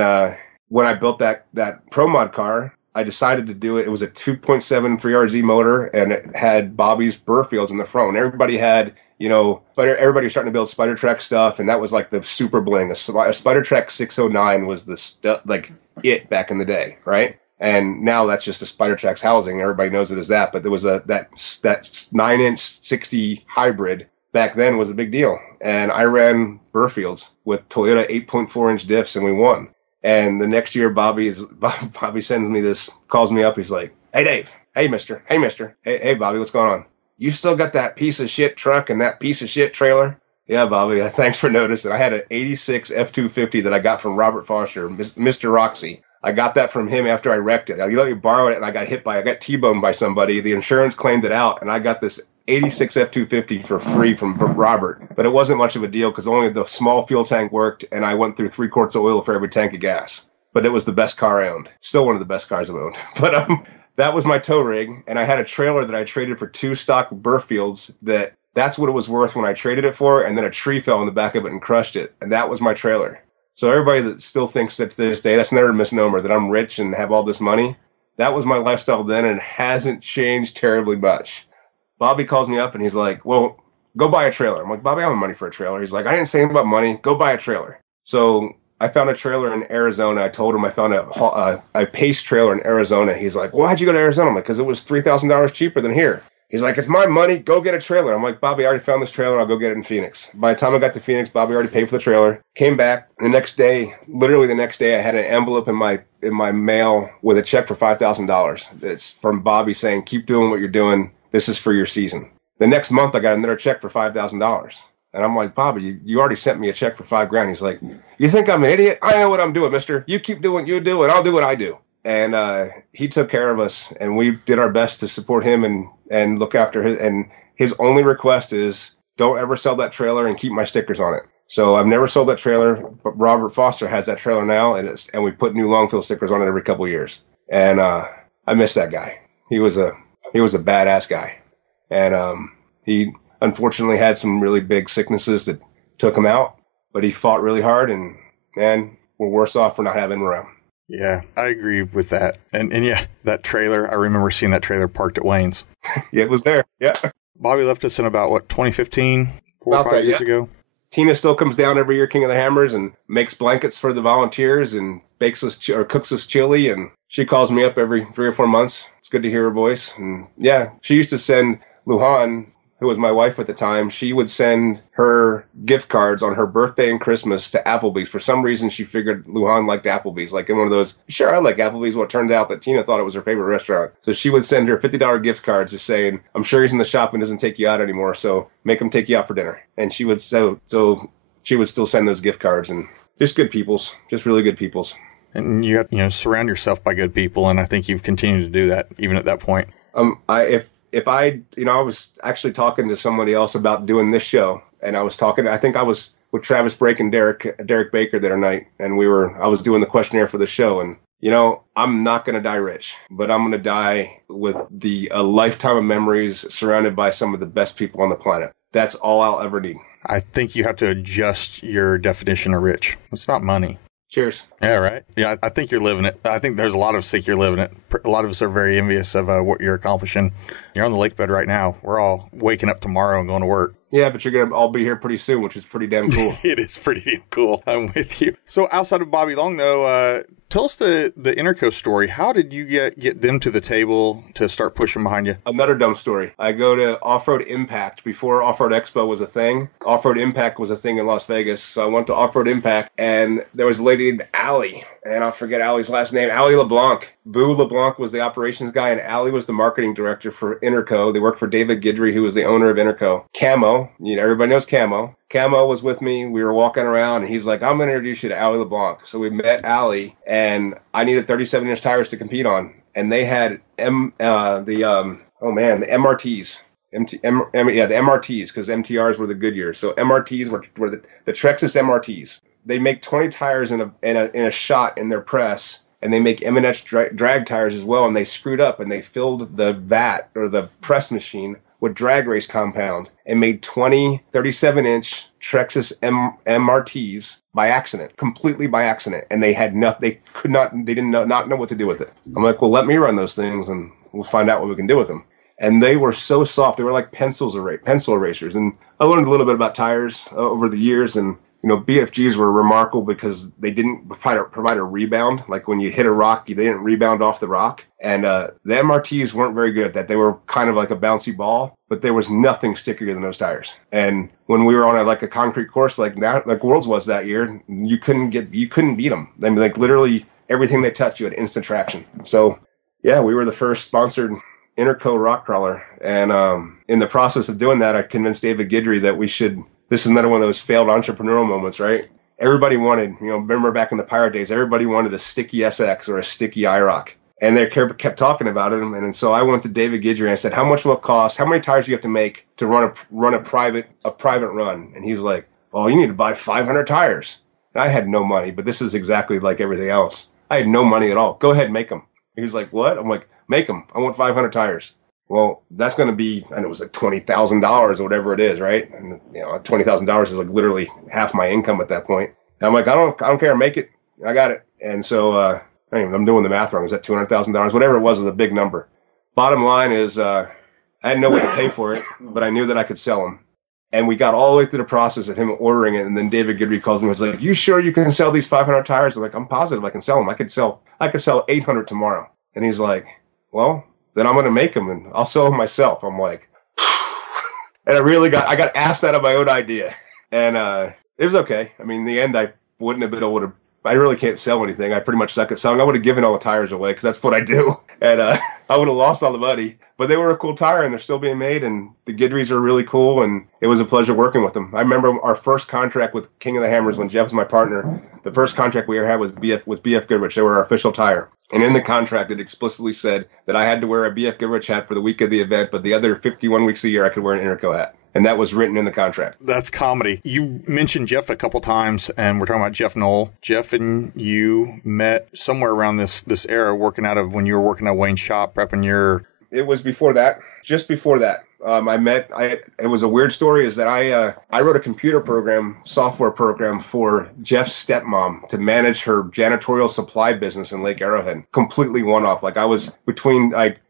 when I built that Pro Mod car, I decided to do it. It was a 2.7 3RZ motor, and it had Bobby's Birfields in the front. And everybody had, everybody was starting to build Spider Trek stuff, and that was like the super bling. A Spider Trek 609 was the stuff, like it back in the day, right? And now that's just a Spider Trek's housing. Everybody knows it as that. But there was that 9-inch 60 hybrid. Back then was a big deal. And I ran Birfields with Toyota 8.4-inch diffs, and we won. And the next year, Bobby sends me this, calls me up. He's like, hey, Dave, Hey, mister. Hey, Bobby, what's going on? You still got that piece of shit truck and that piece of shit trailer? Yeah, Bobby, thanks for noticing. I had an 86 F-250 that I got from Robert Foster, Mr. Roxy. I got that from him after I wrecked it. He let me borrow it, and I got T-boned by somebody. The insurance claimed it out, and I got this 86 F-250 for free from Robert. But it wasn't much of a deal because only the small fuel tank worked, and I went through 3 quarts of oil for every tank of gas. But it was the best car I owned. Still one of the best cars I've owned. But that was my tow rig, and I had a trailer that I traded for 2 stock Birfields that's what it was worth when I traded it for, and then a tree fell in the back of it and crushed it, and that was my trailer. So everybody that still thinks that to this day, that's never a misnomer, that I'm rich and have all this money, that was my lifestyle then and hasn't changed terribly much. Bobby calls me up and he's like, well, go buy a trailer. I'm like, Bobby, I don't have money for a trailer. He's like, I didn't say anything about money. Go buy a trailer. So I found a trailer in Arizona. I told him I found a Pace trailer in Arizona. He's like, well, how'd you go to Arizona? I'm like, because it was $3,000 cheaper than here. He's like, it's my money. Go get a trailer. I'm like, Bobby, I already found this trailer. I'll go get it in Phoenix. By the time I got to Phoenix, Bobby already paid for the trailer. Came back the next day. Literally the next day, I had an envelope in my mail with a check for $5,000. It's from Bobby saying, keep doing what you're doing. This is for your season. The next month, I got another check for $5,000. And I'm like, Bobby, you already sent me a check for $5,000. He's like, you think I'm an idiot? I know what I'm doing, mister. You keep doing what you do, and I'll do what I do. And he took care of us, and we did our best to support him and look after his. And his only request is, don't ever sell that trailer and keep my stickers on it. So I've never sold that trailer, but Robert Foster has that trailer now, and we put new Longfield stickers on it every couple of years. And I miss that guy. He was a badass guy, and he unfortunately had some really big sicknesses that took him out, but he fought really hard, and man, we're worse off for not having him around. Yeah, I agree with that. And yeah, that trailer, I remember seeing that trailer parked at Wayne's. Yeah, it was there. Yeah. Bobby left us in about, 2015? 4 or 5 years ago? Tina still comes down every year, King of the Hammers, and makes blankets for the volunteers and bakes us or cooks us chili. And she calls me up every 3 or 4 months. It's good to hear her voice. And yeah, she used to send Lujan, who was my wife at the time, she would send her gift cards on her birthday and Christmas to Applebees. For some reason, she figured Lujan liked Applebees. Like in one of those, sure, I like Applebees. Well, it turned out that Tina thought it was her favorite restaurant. So she would send her $50 gift cards just saying, I'm sure he's in the shop and doesn't take you out anymore, so make him take you out for dinner. And she would so she would still send those gift cards. And just good peoples, just really good peoples. And you have, surround yourself by good people, and I think you've continued to do that even at that point. If I was actually talking to somebody else about doing this show, and I think I was with Travis Brake and Derek Baker the other night, and I was doing the questionnaire for the show, and I'm not going to die rich, but I'm going to die with a lifetime of memories surrounded by some of the best people on the planet. That's all I'll ever need. I think you have to adjust your definition of rich. It's not money. Cheers. Yeah, right. Yeah, I think you're living it. I think there's a lot of us think you're living it. A lot of us are very envious of what you're accomplishing. You're on the lake bed right now. We're all waking up tomorrow and going to work. Yeah, but you're going to all be here pretty soon, which is pretty damn cool. It is pretty cool. I'm with you. So outside of Bobby Long, though, tell us the Interco story. How did you get them to the table to start pushing behind you? Another dumb story. I go to Off-Road Impact before Off-Road Expo was a thing. Off-Road Impact was a thing in Las Vegas. So I went to Off-Road Impact, and there was a lady named Allie, and I'll forget Allie's last name, Allie LeBlanc. Boo LeBlanc was the operations guy, and Allie was the marketing director for Interco. They worked for David Guidry, who was the owner of Interco. Camo, everybody knows Camo. Camo was with me. We were walking around, and he's like, I'm going to introduce you to Allie LeBlanc. So we met Allie, and I needed 37-inch tires to compete on. And they had the MRTs. The MRTs, because MTRs were the Goodyears. So MRTs were the Trexus MRTs. They make 20 tires in a shot in their press, and they make M&H drag tires as well. And they screwed up, and they filled the vat or the press machine with drag race compound and made 20 37-inch Trexus MRTs by accident, completely by accident. And they had nothing. They didn't know what to do with it. I'm like, well, let me run those things, and we'll find out what we can do with them. And they were so soft. They were like pencil erasers. And I learned a little bit about tires over the years. And, BFGs were remarkable because they didn't provide a rebound. Like when you hit a rock, they didn't rebound off the rock. And the MRTs weren't very good at that. They were kind of like a bouncy ball, but there was nothing stickier than those tires. And when we were on a concrete course like Worlds was that year, you couldn't beat them. I mean, like literally everything they touched, you had instant traction. So yeah, we were the first sponsored Interco rock crawler. And in the process of doing that, I convinced David Guidry that we should, this is another one of those failed entrepreneurial moments, right? Everybody wanted, remember back in the pirate days, everybody wanted a sticky SX or a sticky IROC. And they kept talking about it. And so I went to David Guidry and I said, how much will it cost? How many tires do you have to make to run a private run? And he's like, well, you need to buy 500 tires. And I had no money, but this is exactly like everything else. I had no money at all. Go ahead and make them. He's like, what? I'm like, make them. I want 500 tires. Well, that's going to be, and it was like $20,000 or whatever it is, right? And $20,000 is like literally half my income at that point. And I'm like, I don't care. Make it. I got it. And so, I'm doing the math wrong. Is that $200,000? Whatever it was a big number. Bottom line is, I had no way to pay for it, but I knew that I could sell them. And we got all the way through the process of him ordering it. And then David Guidry calls me and was like, you sure you can sell these 500 tires? I'm like, I'm positive I can sell them. I could sell 800 tomorrow. And he's like, well, then I'm going to make them and I'll sell them myself. I'm like, and I got asked out of my own idea. And it was okay. I mean, in the end, I wouldn't have been able to. I really can't sell anything. I pretty much suck at selling. I would have given all the tires away because that's what I do. And I would have lost all the money. But they were a cool tire, and they're still being made, and the Guidrys are really cool, and it was a pleasure working with them. I remember our first contract with King of the Hammers when Jeff was my partner. The first contract we ever had was BF Goodrich. They were our official tire. And in the contract, it explicitly said that I had to wear a BF Goodrich hat for the week of the event, but the other 51 weeks a year, I could wear an Interco hat. And that was written in the contract. That's comedy. You mentioned Jeff a couple times, and we're talking about Jeff Knoll. Jeff and you met somewhere around this era, when you were working at Wayne's shop, prepping your... It was before that, just before that. It was a weird story, is that I wrote a software program for Jeff's stepmom to manage her janitorial supply business in Lake Arrowhead. Completely one-off. Like I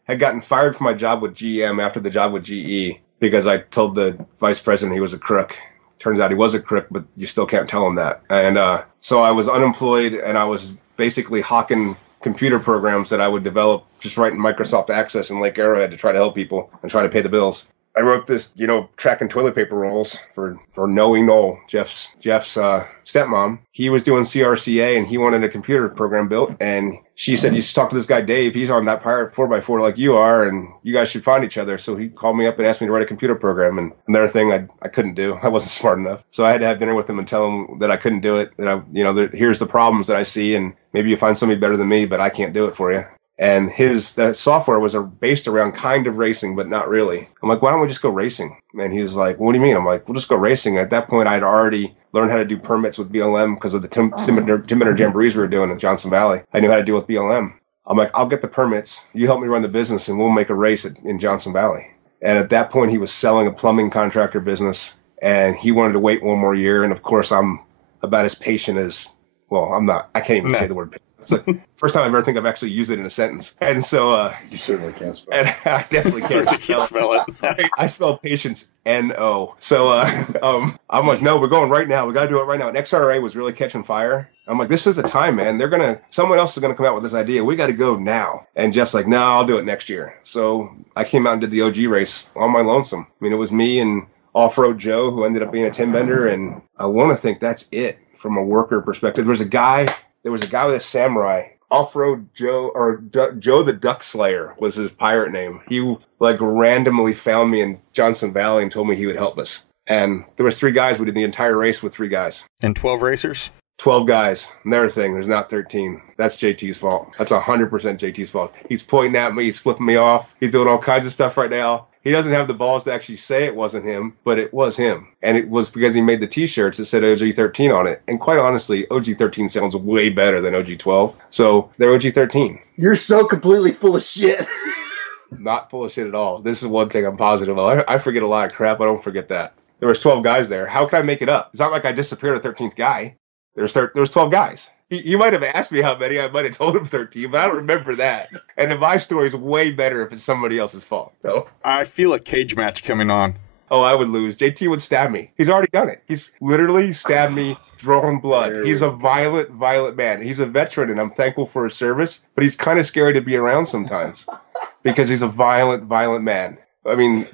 had gotten fired from my job with GM after the job with GE because I told the vice president he was a crook. Turns out he was a crook, but you still can't tell him that. And so I was unemployed, and I was basically hawking computer programs that I would develop just right in Microsoft Access in Lake Arrowhead to try to help people and try to pay the bills. I wrote this, tracking toilet paper rolls for Noe Knoll, Jeff's stepmom. He was doing CRCA and he wanted a computer program built. And she said, you should talk to this guy, Dave. He's on that pirate 4x4 like you are, and you guys should find each other. So he called me up and asked me to write a computer program. And another thing I couldn't do. I wasn't smart enough. So I had to have dinner with him and tell him that I couldn't do it. That here's the problems that I see, and maybe you find somebody better than me, but I can't do it for you. And that software was based around kind of racing, but not really. I'm like, why don't we just go racing? And he was like, what do you mean? I'm like, we'll just go racing. At that point, I'd already learned how to do permits with BLM because of the Timber Jamborees we were doing in Johnson Valley. I knew how to deal with BLM. I'm like, I'll get the permits. You help me run the business, and we'll make a race in Johnson Valley. And at that point, he was selling a plumbing contractor business, and he wanted to wait one more year. And, of course, I'm about as patient as, well, I'm not. I can't even say the word patient. It's the first time I've actually used it in a sentence. And so... you certainly can't spell it. And I definitely can't spell it. I spell patience N-O. So I'm like, no, we're going right now. We got to do it right now. And XRA was really catching fire. I'm like, this is the time, man. Someone else is going to come out with this idea. We got to go now. And Jeff's like, no, I'll do it next year. So I came out and did the OG race on my lonesome. I mean, it was me and Offroad Joe, who ended up being a Tim Bender. And I want to think that's it from a worker perspective. There was a guy with a samurai. Offroad Joe, or Joe the Duck Slayer was his pirate name. He randomly found me in Johnson Valley and told me he would help us. And there was 3 guys. We did the entire race with 3 guys. And 12 racers? 12 guys. Another thing, there's not 13. That's JT's fault. That's 100% JT's fault. He's pointing at me. He's flipping me off. He's doing all kinds of stuff right now. He doesn't have the balls to actually say it wasn't him, but it was him. And it was because he made the T-shirts that said OG13 on it. And quite honestly, OG13 sounds way better than OG12. So they're OG13. You're so completely full of shit. Not full of shit at all. This is one thing I'm positive of. I forget a lot of crap. I don't forget that. There was 12 guys there. How can I make it up? It's not like I disappeared a 13th guy. There was 12 guys. You might have asked me how many. I might have told him 13, but I don't remember that. And my story's way better if it's somebody else's fault. So I feel a cage match coming on. Oh, I would lose. JT would stab me. He's already done it. He's literally stabbed me, drawn blood. He's a violent, violent man. He's a veteran, and I'm thankful for his service, but he's kind of scary to be around sometimes because he's a violent, violent man. I mean...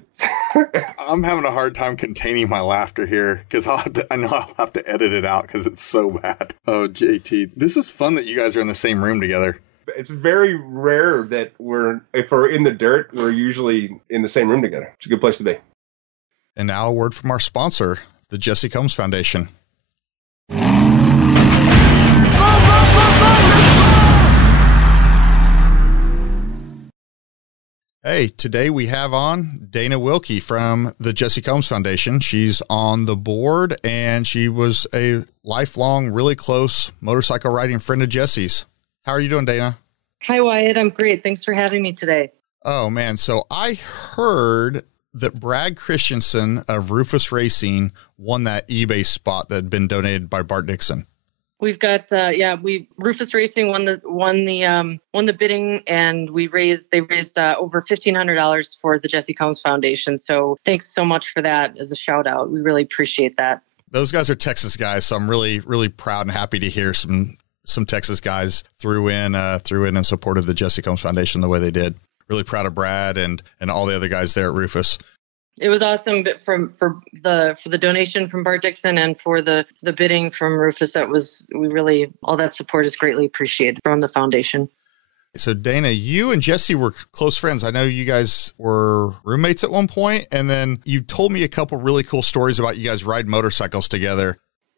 I'm having a hard time containing my laughter here because I know I'll have to edit it out because it's so bad. Oh, JT. This is fun that you guys are in the same room together. It's very rare that if we're in the dirt, we're usually in the same room together. It's a good place to be. And now a word from our sponsor, the Jesse Combs Foundation. Hey, today we have on Dana Wilkie from the Jesse Combs Foundation. She's on the board, and she was a lifelong, really close motorcycle riding friend of Jesse's. How are you doing, Dana? Hi, Wyatt. I'm great. Thanks for having me today. Oh, man. So I heard that Brad Christensen of Rufus Racing won that eBay spot that had been donated by Bart Dixon. We've got Rufus Racing won the bidding, and they raised over $1,500 for the Jesse Combs Foundation. So thanks so much for that as a shout out. We really appreciate that. Those guys are Texas guys, so I'm really, really proud and happy to hear some Texas guys threw in and supported the Jesse Combs Foundation the way they did. Really proud of Brad and all the other guys there at Rufus. It was awesome for the donation from Bart Dixon and for the bidding from Rufus. All that support is greatly appreciated from the foundation. So Dana, you and Jesse were close friends. I know you guys were roommates at one point, and then you told me a couple really cool stories about you guys riding motorcycles together.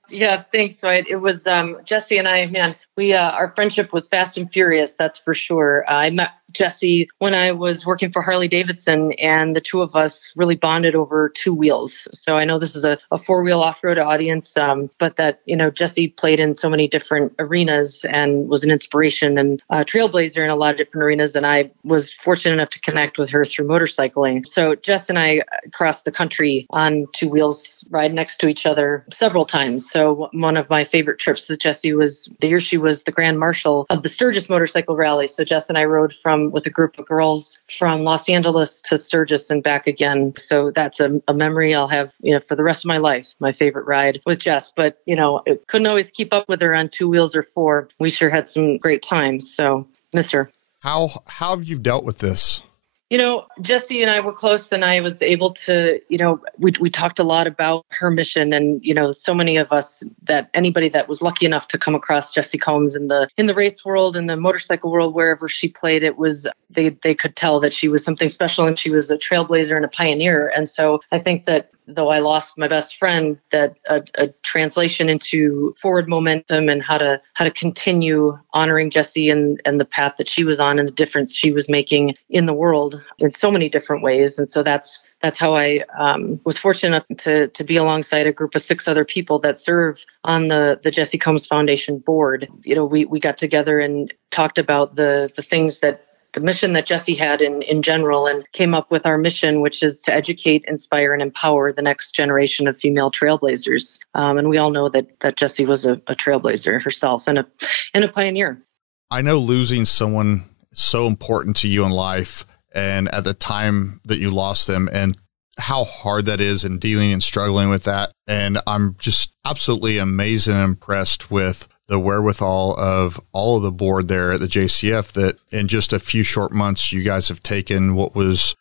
Yeah, thanks. So it was Jesse and I, man, our friendship was fast and furious, that's for sure. I met Jesse when I was working for Harley Davidson, and the two of us really bonded over two wheels. So I know this is a four-wheel off-road audience, but that, Jesse played in so many different arenas and was an inspiration and a trailblazer in a lot of different arenas. And I was fortunate enough to connect with her through motorcycling. So Jess and I crossed the country on two wheels, ride next to each other several times. So one of my favorite trips with Jesse was the year she was the Grand Marshal of the Sturgis Motorcycle Rally. So Jess and I rode with a group of girls from Los Angeles to Sturgis and back again. So that's a memory I'll have, for the rest of my life, my favorite ride with Jess. But, it couldn't always keep up with her on two wheels or four. We sure had some great times. So miss her. How have you dealt with this? Jesse and I were close, and I was able to, we talked a lot about her mission, and, so many of us, that anybody that was lucky enough to come across Jesse Combs in the race world, in the motorcycle world, wherever she played, it was, they could tell that she was something special, and she was a trailblazer and a pioneer. And so I think that though I lost my best friend, that a translation into forward momentum and how to continue honoring Jessie and the path that she was on and the difference she was making in the world in so many different ways. And so that's how I was fortunate enough to be alongside a group of 6 other people that serve on the Jesse Combs Foundation board. We got together and talked about the things that the mission that Jesse had in general, and came up with our mission, which is to educate, inspire, and empower the next generation of female trailblazers. And we all know that Jesse was a trailblazer herself and a pioneer. I know losing someone so important to you in life, and at the time that you lost them, and how hard that is, and dealing and struggling with that. And I'm just absolutely amazed and impressed with the wherewithal of all of the board there at the JCF, that in just a few short months, you guys have taken what was,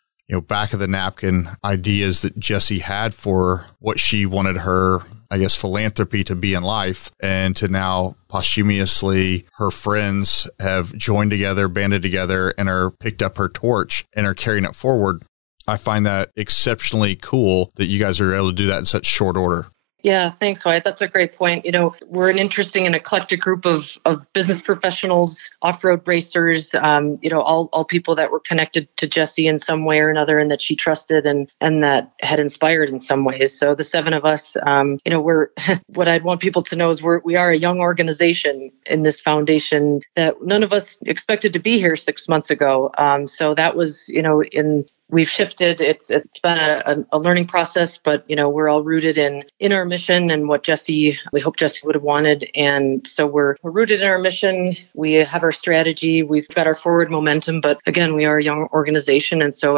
back of the napkin ideas that Jessie had for what she wanted her, I guess, philanthropy to be in life, and to now posthumously her friends have joined together, banded together, and are picked up her torch and are carrying it forward. I find that exceptionally cool that you guys are able to do that in such short order. Yeah, thanks, Wyatt. That's a great point. We're an interesting and eclectic group of business professionals, off-road racers, all people that were connected to Jessie in some way or another, and that she trusted and that had inspired in some ways. So the 7 of us, we're what I'd want people to know is we are a young organization in this foundation that none of us expected to be here 6 months ago. So that was, we've shifted. It's been a learning process, but we're all rooted in our mission and what we hope Jessie would have wanted. And so we're rooted in our mission. We have our strategy. We've got our forward momentum, but again, we are a young organization. And so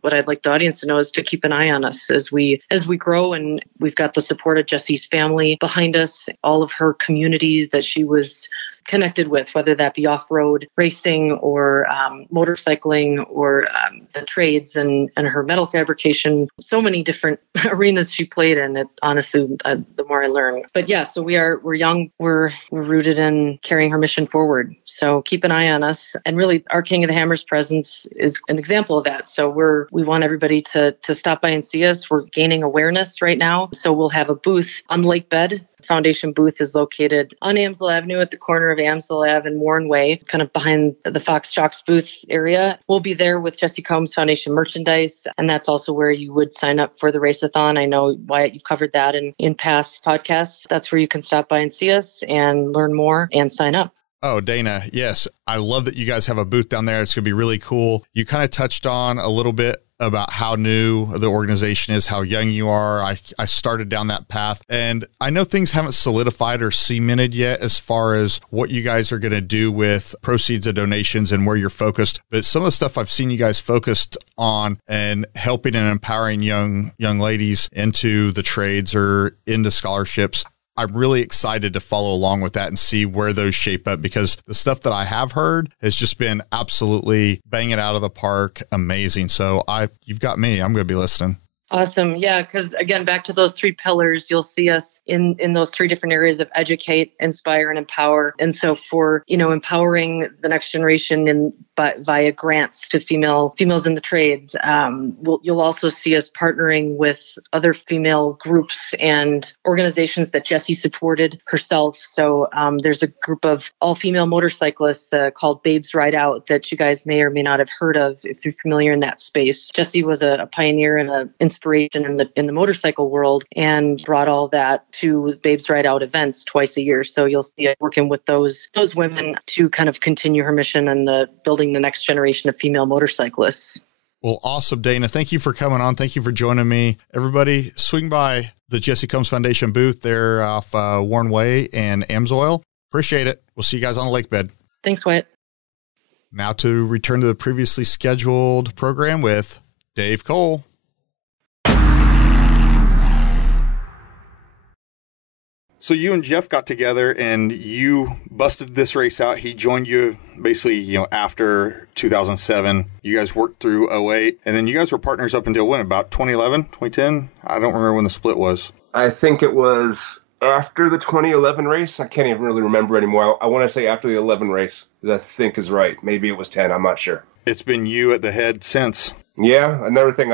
what I'd like the audience to know is to keep an eye on us as we grow. And we've got the support of Jessie's family behind us, all of her communities that she was connected with, whether that be off-road racing or motorcycling or the trades and her metal fabrication. So many different arenas she played in. It honestly, the more I learn. But yeah, so we're young, we're rooted in carrying her mission forward. So keep an eye on us. And really, our King of the Hammers presence is an example of that. So we want everybody to stop by and see us. We're gaining awareness right now. So we'll have a booth on Lake Bed. Foundation booth is located on Amsel Avenue at the corner of Amsel Ave and Warren Way, kind of behind the Fox Shocks booth area. We'll be there with Jesse Combs Foundation merchandise, and that's also where you would sign up for the race-a-thon. I know, Wyatt, you've covered that in past podcasts. That's where you can stop by and see us and learn more and sign up. Oh, Dana, yes. I love that you guys have a booth down there. It's going to be really cool. You kind of touched on a little bit about how new the organization is, how young you are. I started down that path, and I know things haven't solidified or cemented yet as far as what you guys are going to do with proceeds of donations and where you're focused. But some of the stuff I've seen you guys focused on and helping and empowering young ladies into the trades or into scholarships, I'm really excited to follow along with that and see where those shape up, because the stuff that I have heard has just been absolutely banging out of the park. Amazing. So you've got me. I'm going to be listening. Awesome. Yeah, because again, back to those three pillars, you'll see us in those three different areas of educate, inspire, and empower. And so for, empowering the next generation via grants to females in the trades, you'll also see us partnering with other female groups and organizations that Jessie supported herself. So there's a group of all-female motorcyclists called Babes Ride Out that you guys may or may not have heard of if you're familiar in that space. Jessie was a pioneer and an inspiration in the motorcycle world and brought all that to Babes Ride Out events twice a year. So you'll see it working with those women to kind of continue her mission and building the next generation of female motorcyclists. Well, awesome, Dana. Thank you for coming on. Thank you for joining me. Everybody, swing by the Jesse Combs Foundation booth there off Warren Way and Amsoil. Appreciate it. We'll see you guys on the lake bed. Thanks, Wyatt. Now to return to the previously scheduled program with Dave Cole. So you and Jeff got together and you busted this race out. He joined you basically, after 2007. You guys worked through 08, and then you guys were partners up until when? About 2011, 2010? I don't remember when the split was. I think it was after the 2011 race. I can't even really remember anymore. I want to say after the 11 race, I think is right. Maybe it was 10. I'm not sure. It's been you at the head since. Yeah, another thing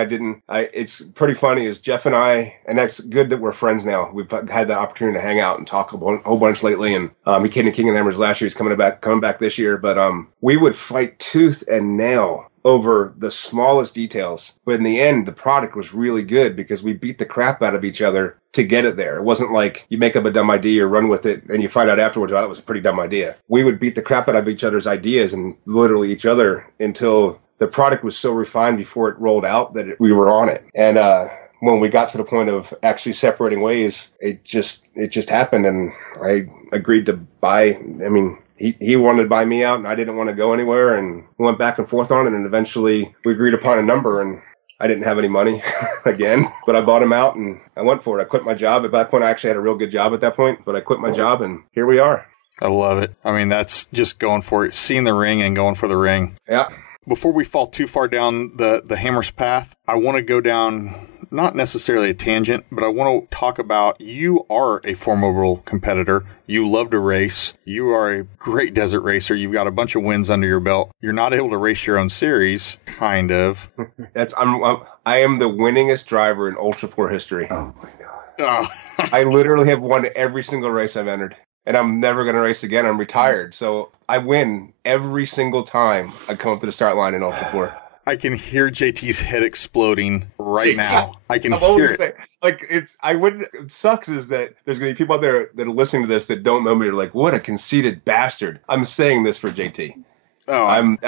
it's pretty funny is Jeff and I, and that's good that we're friends now. We've had the opportunity to hang out and talk a whole bunch lately, and he came to King of the Hammers last year. He's coming back this year, but we would fight tooth and nail over the smallest details. But in the end, the product was really good because we beat the crap out of each other to get it there. It wasn't like you make up a dumb idea or run with it and you find out afterwards, oh, that was a pretty dumb idea. We would beat the crap out of each other's ideas and literally each other until the product was so refined before it rolled out that we were on it. And when we got to the point of actually separating ways, it just happened. And I agreed to buy. I mean, he wanted to buy me out and I didn't want to go anywhere. And we went back and forth on it. And eventually we agreed upon a number, and I didn't have any money again, but I bought him out and I went for it. I quit my job. At that point, I actually had a real good job at that point, but I quit my job and here we are. I love it. I mean, that's just going for it, seeing the ring and going for the ring. Yeah. Before we fall too far down the Hammers path, I want to go down not necessarily a tangent, but I want to talk about, you are a formidable competitor. You love to race. You are a great desert racer. You've got a bunch of wins under your belt. You're not able to race your own series, kind of. I am the winningest driver in ULTRA4 history. Oh my God. I literally have won every single race I've entered. And I'm never going to race again. I'm retired. So I win every single time I come up to the start line in ULTRA4. I can hear JT's head exploding right now. I can hear it. It sucks is that there's going to be people out there that are listening to this that don't know me. They're like, what a conceited bastard. I'm saying this for JT. But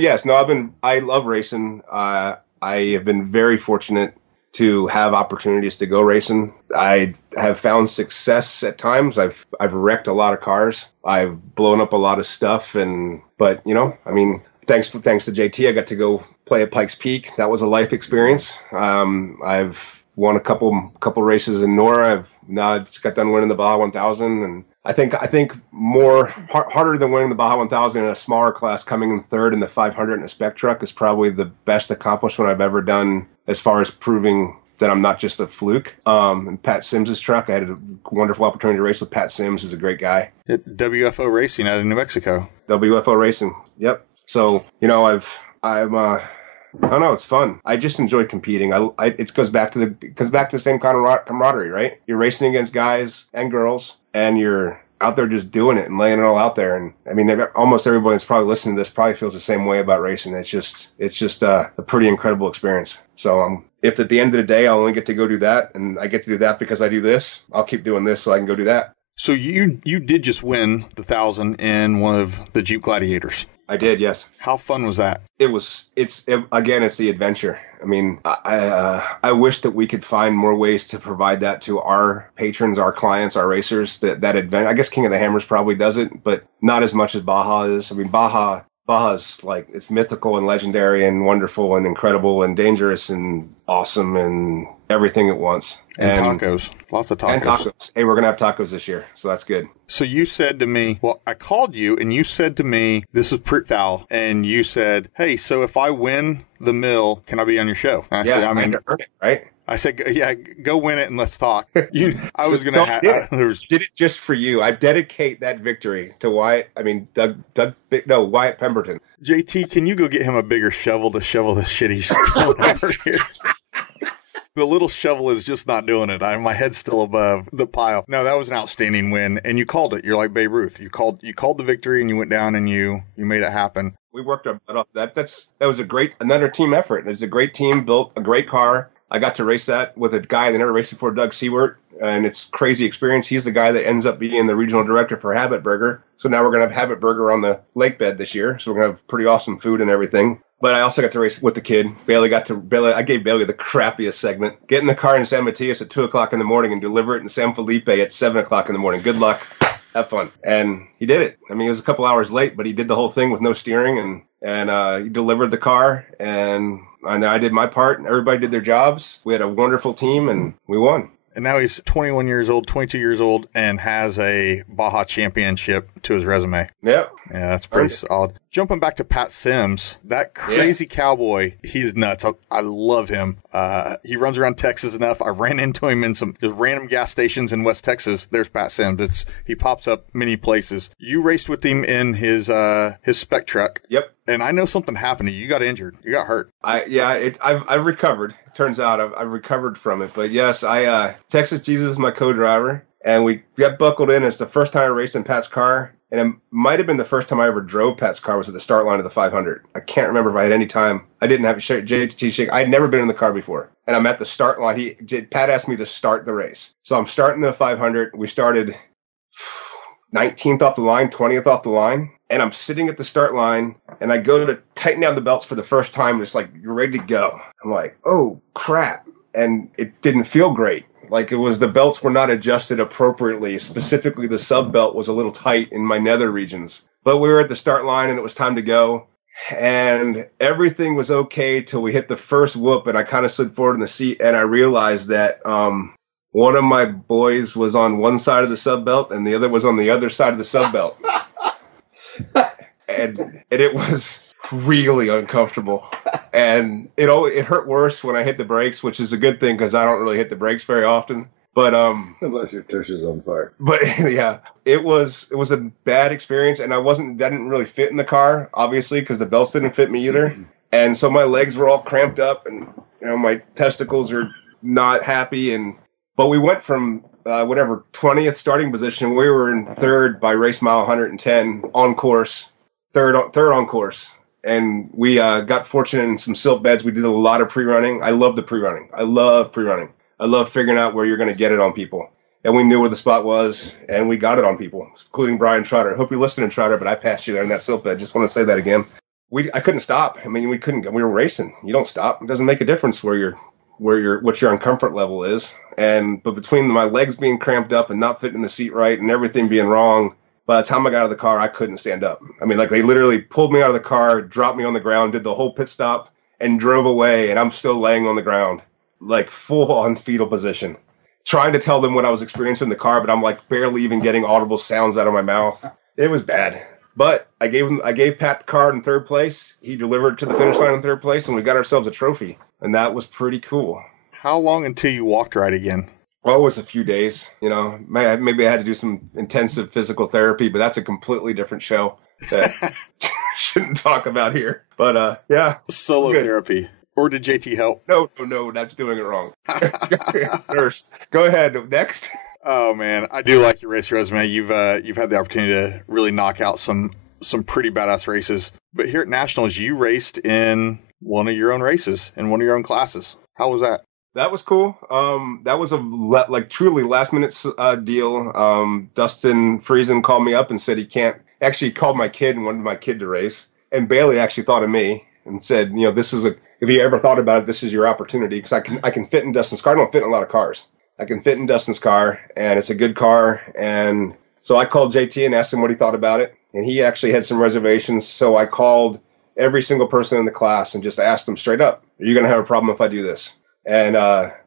yes, no, I love racing. I have been very fortunate to have opportunities to go racing. I have found success at times. I've wrecked a lot of cars. I've blown up a lot of stuff, but thanks to JT, I got to go play at Pikes Peak. That was a life experience. I've won a couple races in NORA. I just got done winning the Baja 1000, and I think harder than winning the Baja 1000 in a smaller class, coming in third in the 500 in a spec truck is probably the best accomplishment I've ever done as far as proving that I'm not just a fluke. In Pat Sims's truck, I had a wonderful opportunity to race with Pat Sims, who's a great guy. At WFO Racing out of New Mexico. WFO Racing. Yep. So, you know, I don't know, it's fun. I just enjoy competing. It goes back to the same kind of camaraderie, right? You're racing against guys and girls, and you're out there just doing it and laying it all out there. And I mean, almost everybody that's probably listening to this probably feels the same way about racing. It's just a pretty incredible experience. So if at the end of the day I only get to go do that, and I get to do that because I do this, I'll keep doing this so I can go do that. So you did just win the 1,000 in one of the Jeep Gladiators. I did, yes. How fun was that? It's the adventure. I mean, I wish that we could find more ways to provide that to our patrons, our clients, our racers, that adventure. I guess King of the Hammers probably does it, but not as much as Baja is. I mean, Baja's like, it's mythical and legendary and wonderful and incredible and dangerous and awesome and everything at once. And tacos. Lots of tacos. And tacos. Hey, we're going to have tacos this year, so that's good. So you said to me, well, I called you and you said to me, this is Thal, and you said, hey, so if I win the mill, can I be on your show? And I said, I mean, earn it, right? I said, yeah, go win it and let's talk. I was going to did it just for you. I dedicate that victory to Wyatt. I mean, Wyatt Pemberton. JT, can you go get him a bigger shovel to shovel the shit he's throwing over here? The little shovel is just not doing it. My head's still above the pile. No, that was an outstanding win, and you called it. You're like Babe Ruth. You called the victory, and you went down and you made it happen. We worked our butt off. That was another team effort. It's a great team, built a great car. I got to race that with a guy that never raced before, Doug Seward, and it's crazy experience. He's the guy that ends up being the regional director for Habit Burger. So now we're going to have Habit Burger on the lake bed this year. So we're going to have pretty awesome food and everything. But I also got to race with the kid. I gave Bailey the crappiest segment. Get in the car in San Matias at 2 o'clock in the morning and deliver it in San Felipe at 7 o'clock in the morning. Good luck. Have fun. And he did it. I mean, it was a couple hours late, but he did the whole thing with no steering, and he delivered the car, and I did my part, and everybody did their jobs. We had a wonderful team, and we won. And now he's 21 years old, 22 years old, and has a Baja championship to his resume. Yep. Yeah, that's pretty solid. Jumping back to Pat Sims, that crazy cowboy, he's nuts. I love him. He runs around Texas enough. I ran into him in some just random gas stations in West Texas. There's Pat Sims. He pops up many places. You raced with him in his spec truck. Yep. And I know something happened to you. You got injured. You got hurt. I've recovered. Turns out I've recovered from it. But yes, Texas Jesus was my co-driver, and we got buckled in. It's the first time I raced in Pat's car, and it might have been the first time I ever drove Pat's car was at the start line of the 500. I can't remember if I had any time. I didn't have a JT shake. I had never been in the car before, and I'm at the start line. Pat asked me to start the race, so I'm starting the 500. We started 19th off the line, 20th off the line. And I'm sitting at the start line, and I go to tighten down the belts for the first time. And it's like, you're ready to go. I'm like, oh, crap. And it didn't feel great. Like the belts were not adjusted appropriately. Specifically, the sub belt was a little tight in my nether regions. But we were at the start line, and it was time to go. And everything was okay till we hit the first whoop, and I kind of slid forward in the seat, and I realized that one of my boys was on one side of the sub belt, and the other was on the other side of the sub belt. and it was really uncomfortable, and it hurt worse when I hit the brakes, which is a good thing because I don't really hit the brakes very often. But unless your tush is on fire. But yeah, it was a bad experience, and I didn't really fit in the car, obviously, because the belts didn't fit me either, and so my legs were all cramped up, and my testicles are not happy, but we went from 20th starting position. We were in third by race mile 110 on course, third on course. And we got fortunate in some silt beds. We did a lot of pre-running. I love the pre-running. I love pre-running. I love figuring out where you're going to get it on people. And we knew where the spot was, and we got it on people, including Brian Trotter. I hope you're listening, Trotter, but I passed you there in that silt bed. Just want to say that again. I couldn't stop. I mean, we were racing. You don't stop. It doesn't make a difference what your uncomfort level is. But between my legs being cramped up and not fitting in the seat right and everything being wrong, by the time I got out of the car, I couldn't stand up. I mean, like they literally pulled me out of the car, dropped me on the ground, did the whole pit stop, and drove away, and I'm still laying on the ground, like full on fetal position. trying to tell them what I was experiencing in the car, but I'm like barely even getting audible sounds out of my mouth. It was bad. But I gave Pat the car in third place. He delivered to the finish line in third place, and we got ourselves a trophy. And that was pretty cool. How long until you walked right again? Well, it was a few days. You know, maybe I had to do some intensive physical therapy, but that's a completely different show that shouldn't talk about here. But yeah. Solo therapy. Or did JT help? No, that's doing it wrong. First, go ahead. Next. Oh man, I do like your race resume. You've had the opportunity to really knock out some pretty badass races. But here at Nationals, you raced in one of your own races in one of your own classes. How was that? That was cool. That was a truly last minute deal. Dustin Friesen called me up and said he can't. Actually, he called my kid and wanted my kid to race. And Bailey actually thought of me and said, you know, this is if you ever thought about it, this is your opportunity because I can fit in Dustin's car. I don't fit in a lot of cars. I can fit in Dustin's car, and it's a good car. And so I called JT and asked him what he thought about it. And he actually had some reservations. So I called every single person in the class and just asked them straight up, are you going to have a problem if I do this? And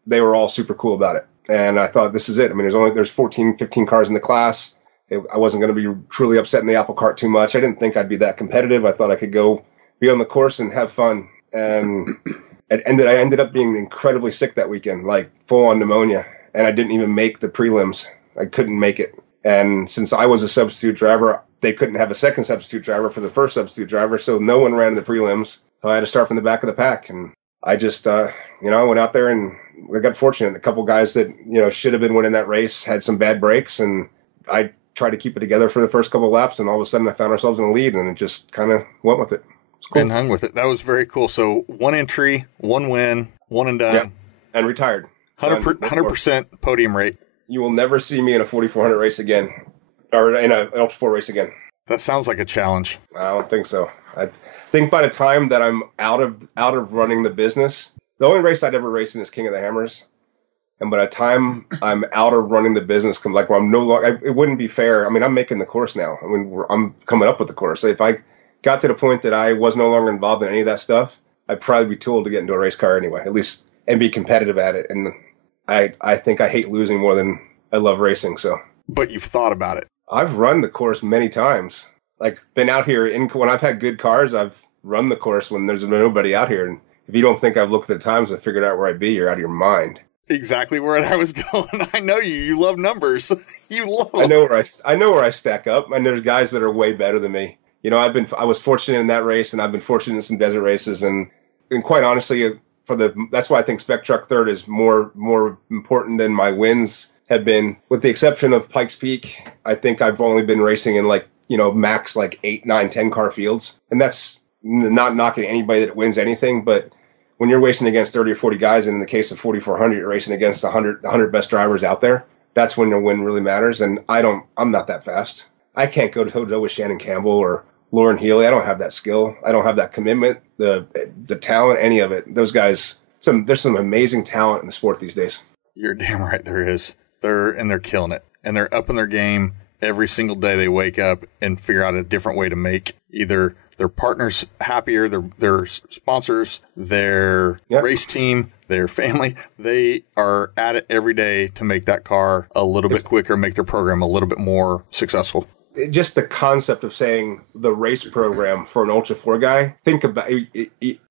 they were all super cool about it. And I thought, this is it. I mean, there's 14, 15 cars in the class. I wasn't going to be truly upsetting the apple cart too much. I didn't think I'd be that competitive. I thought I could go be on the course and have fun. And I ended up being incredibly sick that weekend, like full on pneumonia. And I didn't even make the prelims. I couldn't make it. And since I was a substitute driver, they couldn't have a second substitute driver for the first substitute driver. So no one ran the prelims. So I had to start from the back of the pack. And I just, I went out there and I got fortunate. A couple guys that, should have been winning that race had some bad breaks. And I tried to keep it together for the first couple of laps. And all of a sudden I found ourselves in the lead and it just kind of went with it. Cool. And hung with it. That was very cool. So one entry, one win, one and done. Yeah. And retired. 100% podium rate. You will never see me in a 4,400 race again, or in an ULTRA4 race again. That sounds like a challenge. I don't think so. I think by the time that I'm out of running the business, the only race I'd ever race in is King of the Hammers. And by the time I'm out of running the business, like where I'm no longer, it wouldn't be fair. I mean, I'm making the course now. I mean, I'm coming up with the course. If I got to the point that I was no longer involved in any of that stuff, I'd probably be too old to get into a race car anyway, at least, and be competitive at it. And I think I hate losing more than I love racing. So, but you've thought about it. I've run the course many times. Like been out here when I've had good cars, I've run the course when there's nobody out here. And if you don't think I've looked at the times and figured out where I'd be, you're out of your mind. Exactly where I was going. I know you. You love numbers. You love them. I know where I stack up. And there's guys that are way better than me. I was fortunate in that race, and I've been fortunate in some desert races, and quite honestly, that's why I think Spec Truck Third is more important than my wins have been. With the exception of Pikes Peak, I think I've only been racing in max 8, 9, 10 car fields, and that's not knocking anybody that wins anything. But when you're racing against 30 or 40 guys, and in the case of 4,400, you're racing against the 100 best drivers out there. That's when your win really matters, and I'm not that fast. I can't go toe-to-toe with Shannon Campbell or Lauren Healy. I don't have that skill. I don't have that commitment, the talent, any of it. Those guys, there's some amazing talent in the sport these days. You're damn right there is. They're killing it. And they're up in their game every single day. They wake up and figure out a different way to make either their partners happier, their sponsors, their race team, their family. They are at it every day to make that car a little bit quicker, make their program a little bit more successful. Just the concept of saying the race program for an ULTRA4 guy, think about it.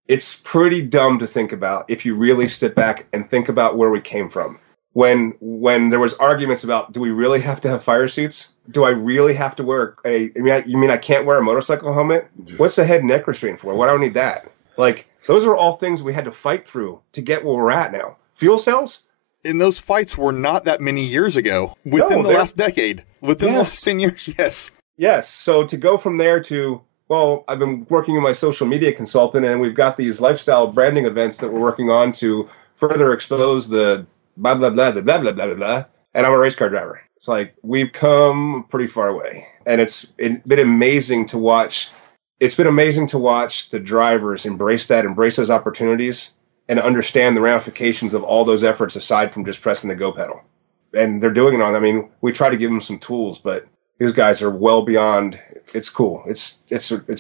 It's pretty dumb to think about if you really sit back and think about where we came from. When there was arguments about, do we really have to have fire suits? Do I really have to wear you mean I can't wear a motorcycle helmet? What's the head and neck restraint for? Why do I need that? Those are all things we had to fight through to get where we're at now. Fuel cells? And those fights were not that many years ago. Within the last decade. Within the last 10 years, yes. Yes. So to go from there to, I've been working with my social media consultant, and we've got these lifestyle branding events that we're working on to further expose the blah, blah, blah, blah, blah, blah, blah, blah. And I'm a race car driver. It's we've come pretty far away. And it's been amazing to watch. It's been amazing to watch the drivers embrace those opportunities, and understand the ramifications of all those efforts aside from just pressing the go pedal. And they're doing it we try to give them some tools, but these guys are well beyond. It's cool. It's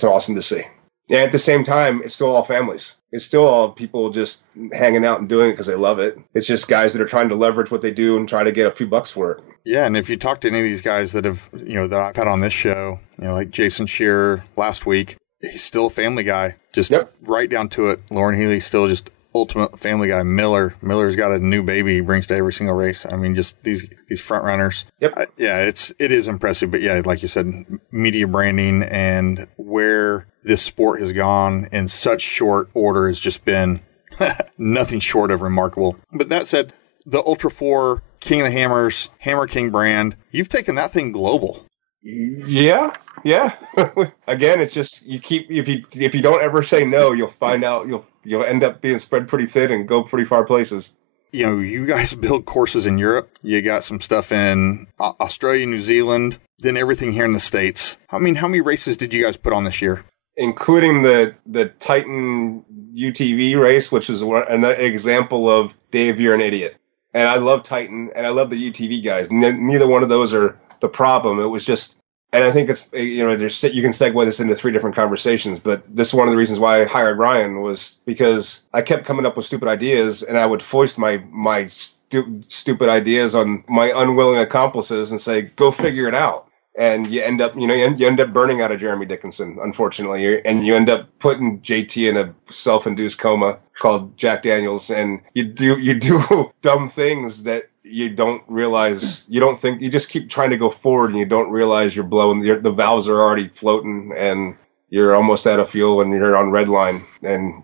awesome to see. And at the same time, it's still all families. It's still all people just hanging out and doing it because they love it. It's just guys that are trying to leverage what they do and try to get a few bucks for it. Yeah, and if you talk to any of these guys that have, that I've had on this show, like Jason Shearer last week, he's still a family guy. Just right down to it. Lauren Healy's still just ultimate family guy. Miller's got a new baby he brings to every single race. I mean, just these front runners. Yep. It is impressive. But yeah, like you said, media branding and where this sport has gone in such short order has just been nothing short of remarkable. But that said, the ULTRA4 King of the Hammers, Hammerking brand, you've taken that thing global. Yeah. Again, it's just if you don't ever say no, you'll find out you'll end up being spread pretty thin and go pretty far places. You guys build courses in Europe. You got some stuff in Australia, New Zealand, then everything here in the States. I mean, how many races did you guys put on this year? Including the Titan UTV race, which is an example of Dave, you're an idiot. And I love Titan and I love the UTV guys. Neither one of those are the problem. It was just, and I think it's, you can segue this into 3 different conversations, but this is one of the reasons why I hired Ryan was because I kept coming up with stupid ideas and I would foist my stupid ideas on my unwilling accomplices and say, go figure it out. And you end up, you end up burning out of Jeremy Dickinson, unfortunately, and you end up putting JT in a self-induced coma called Jack Daniels, and you do dumb things that you don't realize. You don't think, you just keep trying to go forward, and you don't realize you're blowing. The valves are already floating, and you're almost out of fuel, and you're on red line. And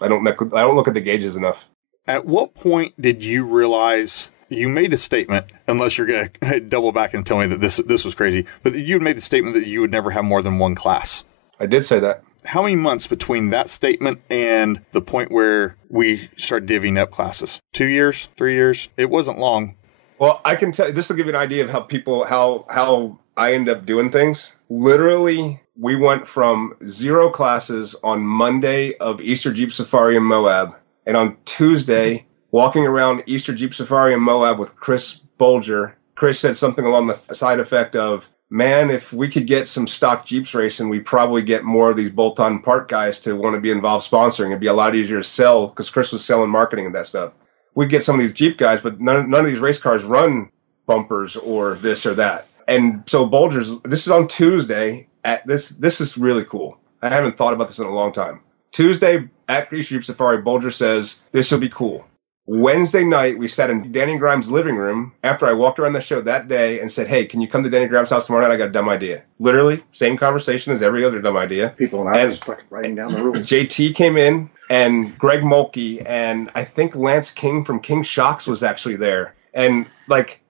I don't look at the gauges enough. At what point did you realize? You made a statement, unless you're going to double back and tell me that this was crazy, but you had made the statement that you would never have more than one class. I did say that. How many months between that statement and the point where we started divvying up classes? 2 years? 3 years? It wasn't long. Well, I can tell you, this will give you an idea of how I end up doing things. Literally, we went from 0 classes on Monday of Easter Jeep Safari in Moab, and on Tuesday, walking around Easter Jeep Safari in Moab with Chris Bolger, Chris said something along the side effect of, man, if we could get some stock Jeeps racing, we'd probably get more of these bolt-on part guys to want to be involved sponsoring. It'd be a lot easier to sell because Chris was selling marketing and that stuff. We'd get some of these Jeep guys, but none of these race cars run bumpers or this or that. And so Bolger's, this is on Tuesday. This is really cool. I haven't thought about this in a long time. Tuesday at Easter Jeep Safari, Bolger says, this will be cool. Wednesday night, we sat in Danny Grimes' living room after I walked around the show that day and said, hey, can you come to Danny Grimes' house tomorrow night? I got a dumb idea. Literally, same conversation as every other dumb idea. People and I was writing down the rules. JT came in, and Greg Mulkey, and I think Lance King from King Shocks was actually there. And,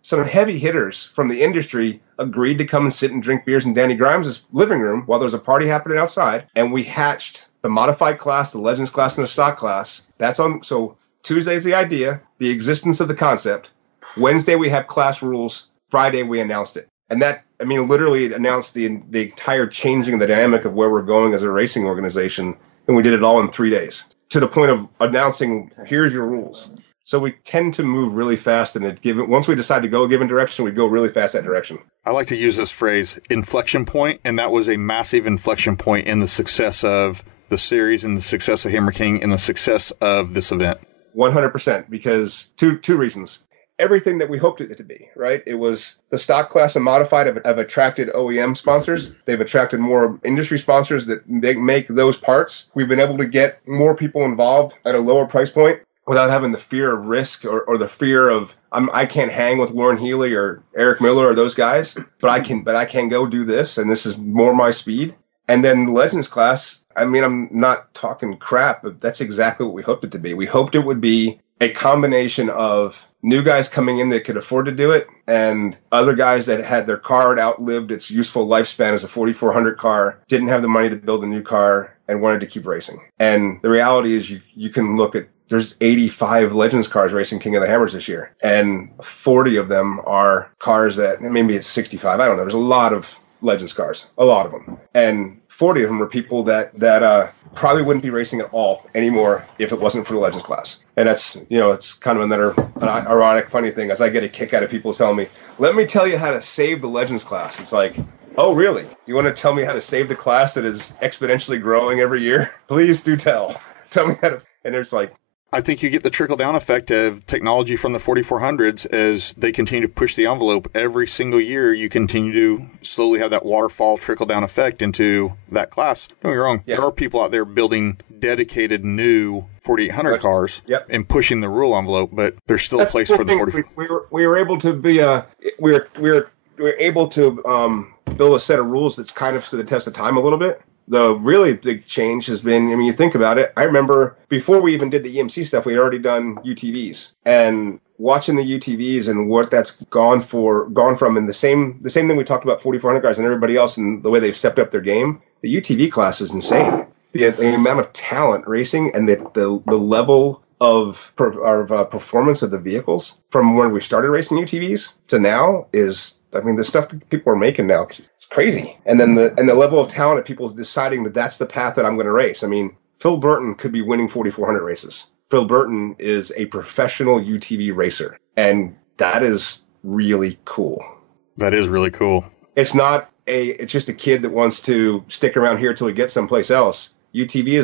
some heavy hitters from the industry agreed to come and sit and drink beers in Danny Grimes' living room while there was a party happening outside. And we hatched the modified class, the Legends class, and the stock class. So Tuesday's the idea, the existence of the concept. Wednesday, we have class rules. Friday, we announced it. And that, literally it announced the entire changing of the dynamic of where we're going as a racing organization. And we did it all in 3 days to the point of announcing, here's your rules. So we tend to move really fast. And once we decide to go a given direction, we go really fast that direction. I like to use this phrase, inflection point. And that was a massive inflection point in the success of the series and the success of Hammerking and the success of this event. 100%, because two reasons. Everything that we hoped it to be, right? It was the stock class and modified have attracted OEM sponsors. They've attracted more industry sponsors that make those parts. We've been able to get more people involved at a lower price point without having the fear of risk or the fear of I can't hang with Lauren Healy or Eric Miller or those guys, but I can go do this, and this is more my speed. And then the Legends class, I'm not talking crap, but that's exactly what we hoped it to be. We hoped it would be a combination of new guys coming in that could afford to do it and other guys that had their car had outlived its useful lifespan as a 4400 car, didn't have the money to build a new car, and wanted to keep racing. And the reality is you can look at, there's 85 Legends cars racing King of the Hammers this year, and 40 of them are cars that, maybe it's 65, I don't know. There's a lot of Legends cars, a lot of them. And 40 of them are people that probably wouldn't be racing at all anymore if it wasn't for the Legends class. And that's, it's kind of an ironic, funny thing, as I get a kick out of people telling me, let me tell you how to save the Legends class. It's like, Oh, really? You want to tell me how to save the class that is exponentially growing every year? Please do tell. Tell me how to. And it's like, I think you get the trickle-down effect of technology from the 4400s as they continue to push the envelope. Every single year, you continue to slowly have that waterfall trickle-down effect into that class. Don't get me wrong. Yeah. There are people out there building dedicated new 4800 cars and pushing the rule envelope, but there's still a place for the 4400. We were able to be we were able to build a set of rules that's kind of stood the test of time a little bit. The really big change has been, I mean, you think about it, I remember before we even did the EMC stuff, we had already done UTVs. And watching the UTVs and what that's gone from, and the same thing we talked about 4400 guys and everybody else and the way they've stepped up their game, the UTV class is insane. The amount of talent racing and the level of performance of the vehicles from when we started racing UTVs to now is, I mean, the stuff that people are making now, it's crazy. And then the level of talent of people deciding that that's the path that I'm going to race. I mean, Phil Burton could be winning 4,400 races. Phil Burton is a professional UTV racer, and that is really cool. That is really cool. It's just a kid that wants to stick around here till he gets someplace else. UTV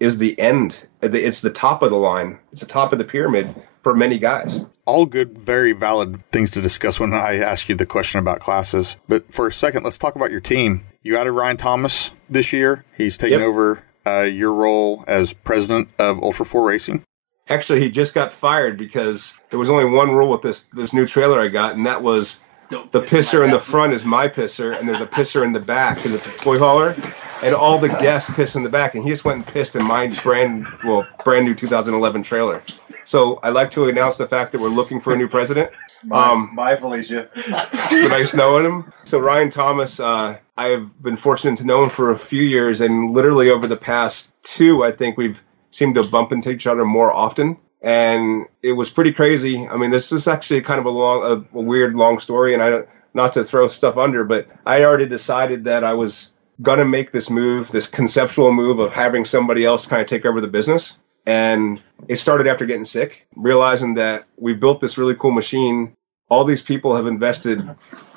is the end. It's the top of the line. It's the top of the pyramid for many guys. All good, very valid things to discuss when I ask you the question about classes. But for a second, let's talk about your team. You added Ryan Thomas this year. He's taken over your role as president of ULTRA4 Racing. Actually, he just got fired because there was only one rule with this new trailer I got, and that was the pisser in the front is my pisser, and there's a pisser in the back, and it's a toy hauler, and all the guests piss in the back, and he just went and pissed in my brand new 2011 trailer. So I'd like to announce the fact that we're looking for a new president. Bye, Felicia. It's been nice knowing him. So Ryan Thomas, I've been fortunate to know him for a few years, and literally over the past 2, I think we've seemed to bump into each other more often. And it was pretty crazy. I mean, this is actually kind of a weird long story, and not to throw stuff under, but I already decided that I was going to make this move, this conceptual move of having somebody else kind of take over the business. And it started after getting sick, realizing that we built this really cool machine. All these people have invested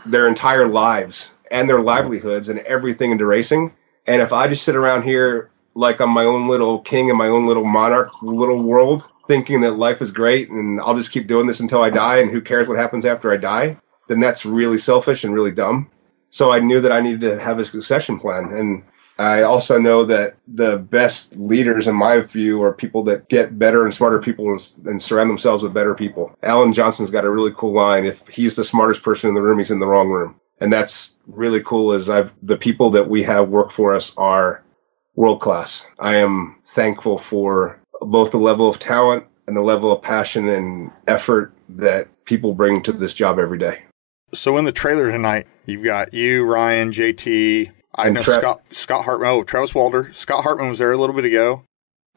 their entire lives and their livelihoods and everything into racing. And if I just sit around here like I'm my own little king in my own little monarch little world, thinking that life is great and I'll just keep doing this until I die and who cares what happens after I die, then that's really selfish and really dumb. So I knew that I needed to have a succession plan. And I also know that the best leaders, in my view, are people that get better and smarter people and surround themselves with better people. Alan Johnson's got a really cool line. If he's the smartest person in the room, he's in the wrong room. And that's really cool is the people that we have work for us are world class. I am thankful for both the level of talent and the level of passion and effort that people bring to this job every day. So in the trailer tonight, you've got you, Ryan, JT, I know Scott Hartman. Oh, Travis Walter. Scott Hartman was there a little bit ago.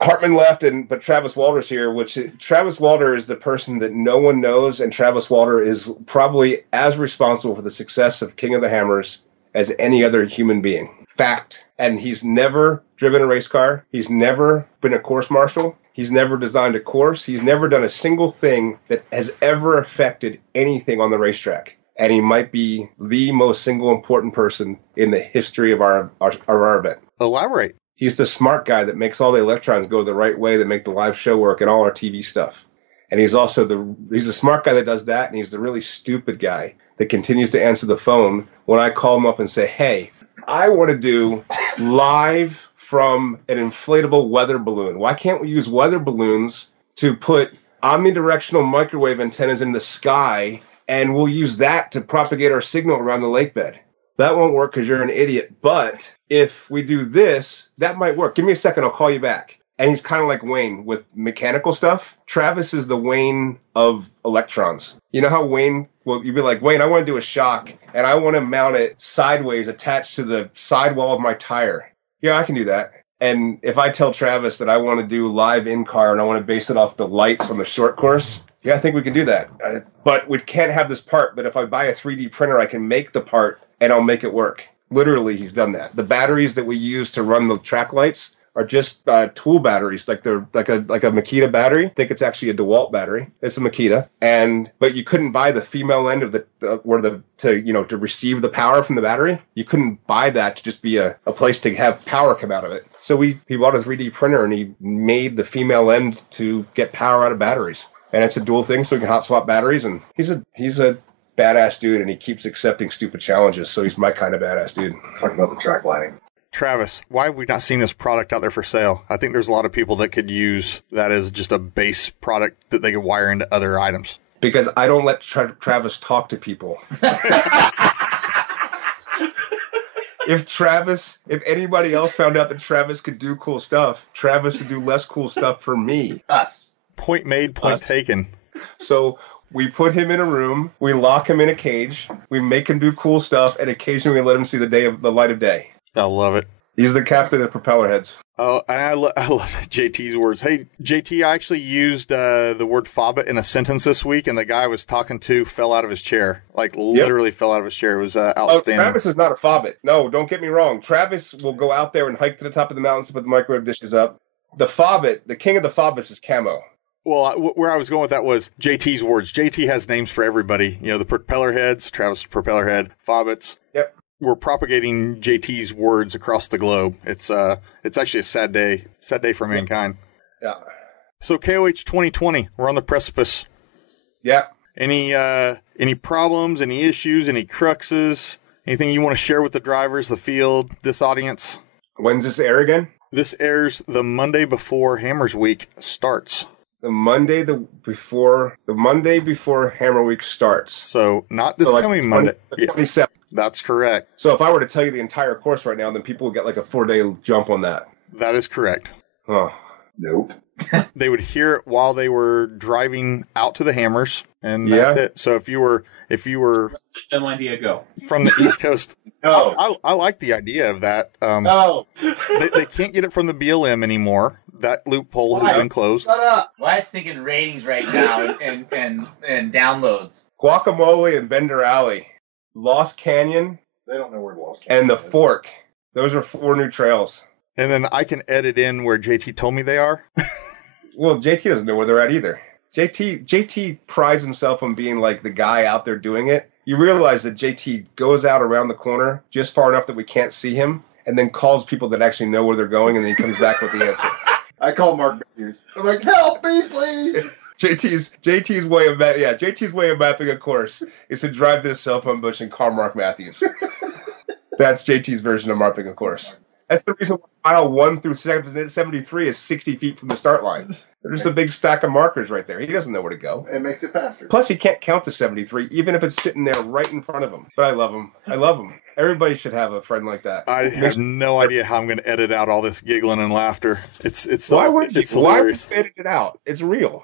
Hartman left, but Travis Walter's here, Travis Walter is the person that no one knows, and Travis Walter is probably as responsible for the success of King of the Hammers as any other human being. Fact. And he's never driven a race car. He's never been a course marshal. He's never designed a course. He's never done a single thing that has ever affected anything on the racetrack. And he might be the most single important person in the history of our event. Elaborate. He's the smart guy that makes all the electrons go the right way, that make the live show work and all our TV stuff. And he's also he's the smart guy that does that, and he's the really stupid guy that continues to answer the phone when I call him up and say, hey, I want to do live from an inflatable weather balloon. Why can't we use weather balloons to put omnidirectional microwave antennas in the sky, and we'll use that to propagate our signal around the lake bed? That won't work because you're an idiot. But if we do this, that might work. Give me a second. I'll call you back. And he's kind of like Wayne with mechanical stuff. Travis is the Wayne of electrons. You know how Wayne, well, you'd be like, Wayne, I want to do a shock, and I want to mount it sideways attached to the sidewall of my tire. Yeah, I can do that. And if I tell Travis that I want to do live in-car and I want to base it off the lights on the short course, yeah, I think we can do that. But we can't have this part. But if I buy a 3D printer, I can make the part, and I'll make it work. Literally, he's done that. The batteries that we use to run the track lights are just tool batteries, like they're like a Makita battery. I think it's actually a DeWalt battery. It's a Makita, but you couldn't buy the female end of to receive the power from the battery. You couldn't buy that to just be a place to have power come out of it. So he bought a 3D printer and he made the female end to get power out of batteries, and it's a dual thing, so he can hot swap batteries. And he's a badass dude, and he keeps accepting stupid challenges. So he's my kind of badass dude. Talking about the track lighting. Travis, why have we not seen this product out there for sale? I think there's a lot of people that could use that as just a base product that they could wire into other items. Because I don't let Travis talk to people. If anybody else found out that Travis could do cool stuff, Travis would do less cool stuff for me. Us. Point made, point taken. So we put him in a room, we lock him in a cage, we make him do cool stuff, and occasionally we let him see the light of day. I love it. He's the captain of propeller heads. Oh, I love JT's words. Hey, JT, I actually used the word fobbit in a sentence this week, and the guy I was talking to fell out of his chair. Like, literally fell out of his chair. It was outstanding. Travis is not a fobbit. No, don't get me wrong. Travis will go out there and hike to the top of the mountains to put the microwave dishes up. The fobbit, the king of the fobbits, is Camo. Well, where I was going with that was JT's words. JT has names for everybody. You know, the propeller heads, Travis propeller head, fobbits. Yep. We're propagating JT's words across the globe. It's actually a sad day for mankind. Yeah. So KOH 2020, we're on the precipice. Yeah. Any problems, any issues, any cruxes, anything you want to share with the drivers, the field, this audience? When's this air again? This airs the Monday before Hammers Week starts. The Monday before Hammer Week starts. So not this coming Monday. The 27th. That's correct. So if I were to tell you the entire course right now, then people would get like a 4-day jump on that. That is correct. Oh. Nope. They would hear it while they were driving out to the Hammers, and that's it. So if you were no idea, go from the East Coast. No. I like the idea of that. No. They can't get it from the BLM anymore. That loophole has been closed. Shut up. Wyatt's thinking ratings right now and downloads. Guacamole and Bender Alley, Lost Canyon, They don't know where Lost Canyon and the is. Fork. Those are 4 new trails. And then I can edit in where JT told me they are. Well, JT doesn't know where they're at either. JT prides himself on being like the guy out there doing it. You realize that JT goes out around the corner just far enough that we can't see him, and then calls people that actually know where they're going, and then he comes back with the answer. I call Mark Matthews. I'm like, help me, please. JT's way of mapping a course is to drive this cell phone bush and call Mark Matthews. That's JT's version of mapping a course. That's the reason why mile 1 through 73 is 60 feet from the start line. There's a big stack of markers right there. He doesn't know where to go. It makes it faster. Plus, he can't count to 73, even if it's sitting there right in front of him. But I love him. Everybody should have a friend like that. I have no idea how I'm going to edit out all this giggling and laughter. It's why would you hilarious. edit it out? It's real.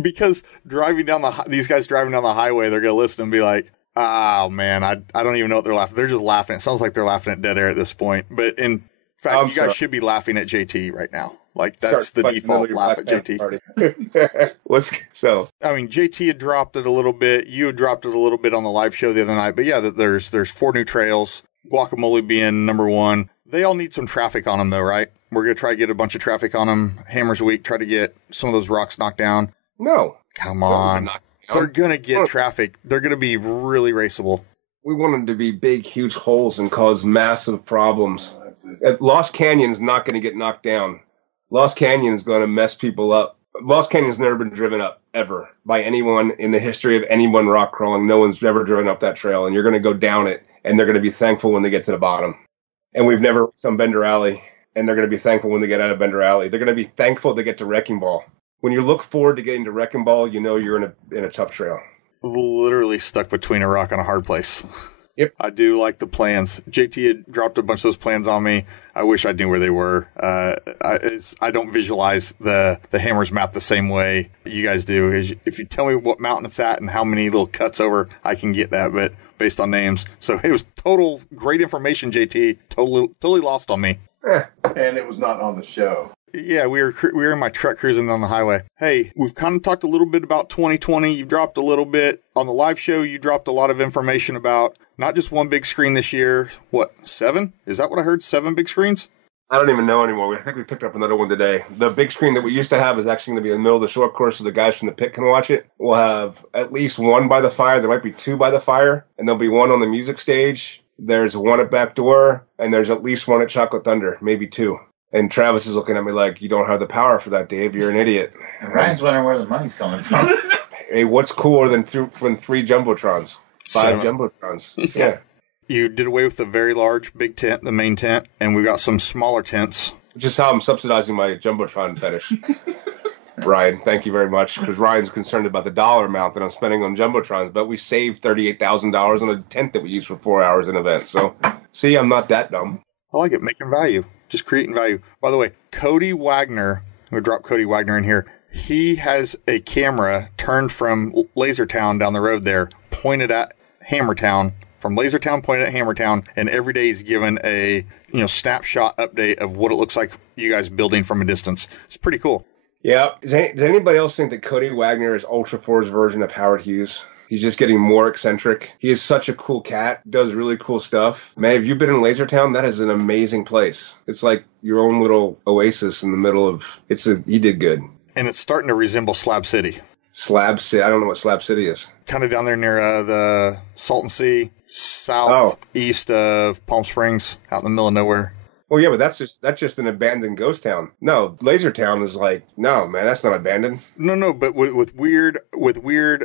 Because these guys driving down the highway, they're going to listen and be like, oh man, I don't even know what they're laughing. They're just laughing. It sounds like they're laughing at dead air at this point. But in fact, you guys should be laughing at JT right now. Like that's the default laugh at JT. I mean, JT had dropped it a little bit. You had dropped it a little bit on the live show the other night. But yeah, there's 4 new trails. Guacamole being number 1. They all need some traffic on them though, right? We're gonna try to get a bunch of traffic on them. Hammers Week, try to get some of those rocks knocked down. No, come on. They're going to get traffic. They're going to be really raceable. We want them to be big, huge holes and cause massive problems. Lost Canyon's not going to get knocked down. Lost Canyon's going to mess people up. Lost Canyon's never been driven up, ever, by anyone in the history of anyone rock crawling. No one's ever driven up that trail, and you're going to go down it, and they're going to be thankful when they get to the bottom. And we've never done Bender Alley, and they're going to be thankful when they get out of Bender Alley. They're going to be thankful they get to Wrecking Ball. When you look forward to getting to Wrecking Ball, you know you're in a tough trail. Literally stuck between a rock and a hard place. Yep. I do like the plans. JT had dropped a bunch of those plans on me. I wish I knew where they were. I don't visualize the Hammers map the same way you guys do. If you tell me what mountain it's at and how many little cuts over, I can get that, but based on names. So it was total great information, JT. Totally lost on me. And it was not on the show. Yeah, we were in my truck cruising on the highway. Hey, we've kind of talked a little bit about 2020. You dropped a little bit. On the live show, you dropped a lot of information about not just one big screen this year. What, 7? Is that what I heard? 7 big screens? I don't even know anymore. I think we picked up another one today. The big screen that we used to have is actually going to be in the middle of the short course so the guys from the pit can watch it. We'll have at least one by the fire. There might be two by the fire, and there'll be one on the music stage. There's one at back door, and there's at least one at Chocolate Thunder, maybe two. And Travis is looking at me like, you don't have the power for that, Dave. You're an idiot. And Ryan's wondering where the money's coming from. Hey, what's cooler than three Jumbotrons? 5 Jumbotrons. Yeah. You did away with the very large big tent, the main tent, and we've got some smaller tents. Which is how I'm subsidizing my Jumbotron fetish. Ryan, thank you very much, because Ryan's concerned about the dollar amount that I'm spending on Jumbotrons, but we saved $38,000 on a tent that we used for 4 hours in event. So, see, I'm not that dumb. I like it, making value, just creating value. By the way, Cody Wagner, I'm going to drop Cody Wagner in here. He has a camera turned from Lasertown down the road there, pointed at Hammertown. From Lasertown pointed at Hammertown, and every day he's given a snapshot update of what it looks like you guys building from a distance. It's pretty cool. Yeah. Does anybody else think that Cody Wagner is ULTRA4's version of Howard Hughes? He's just getting more eccentric. He is such a cool cat, does really cool stuff. Man, have you been in Lasertown? That is an amazing place. It's like your own little oasis in the middle of... He did good. And it's starting to resemble Slab City. Slab City? I don't know what Slab City is. Kind of down there near the Salton Sea, southeast of Palm Springs, out in the middle of nowhere. Well, yeah, but that's just an abandoned ghost town. No, Lasertown is like, no, man, that's not abandoned. No, but with weird,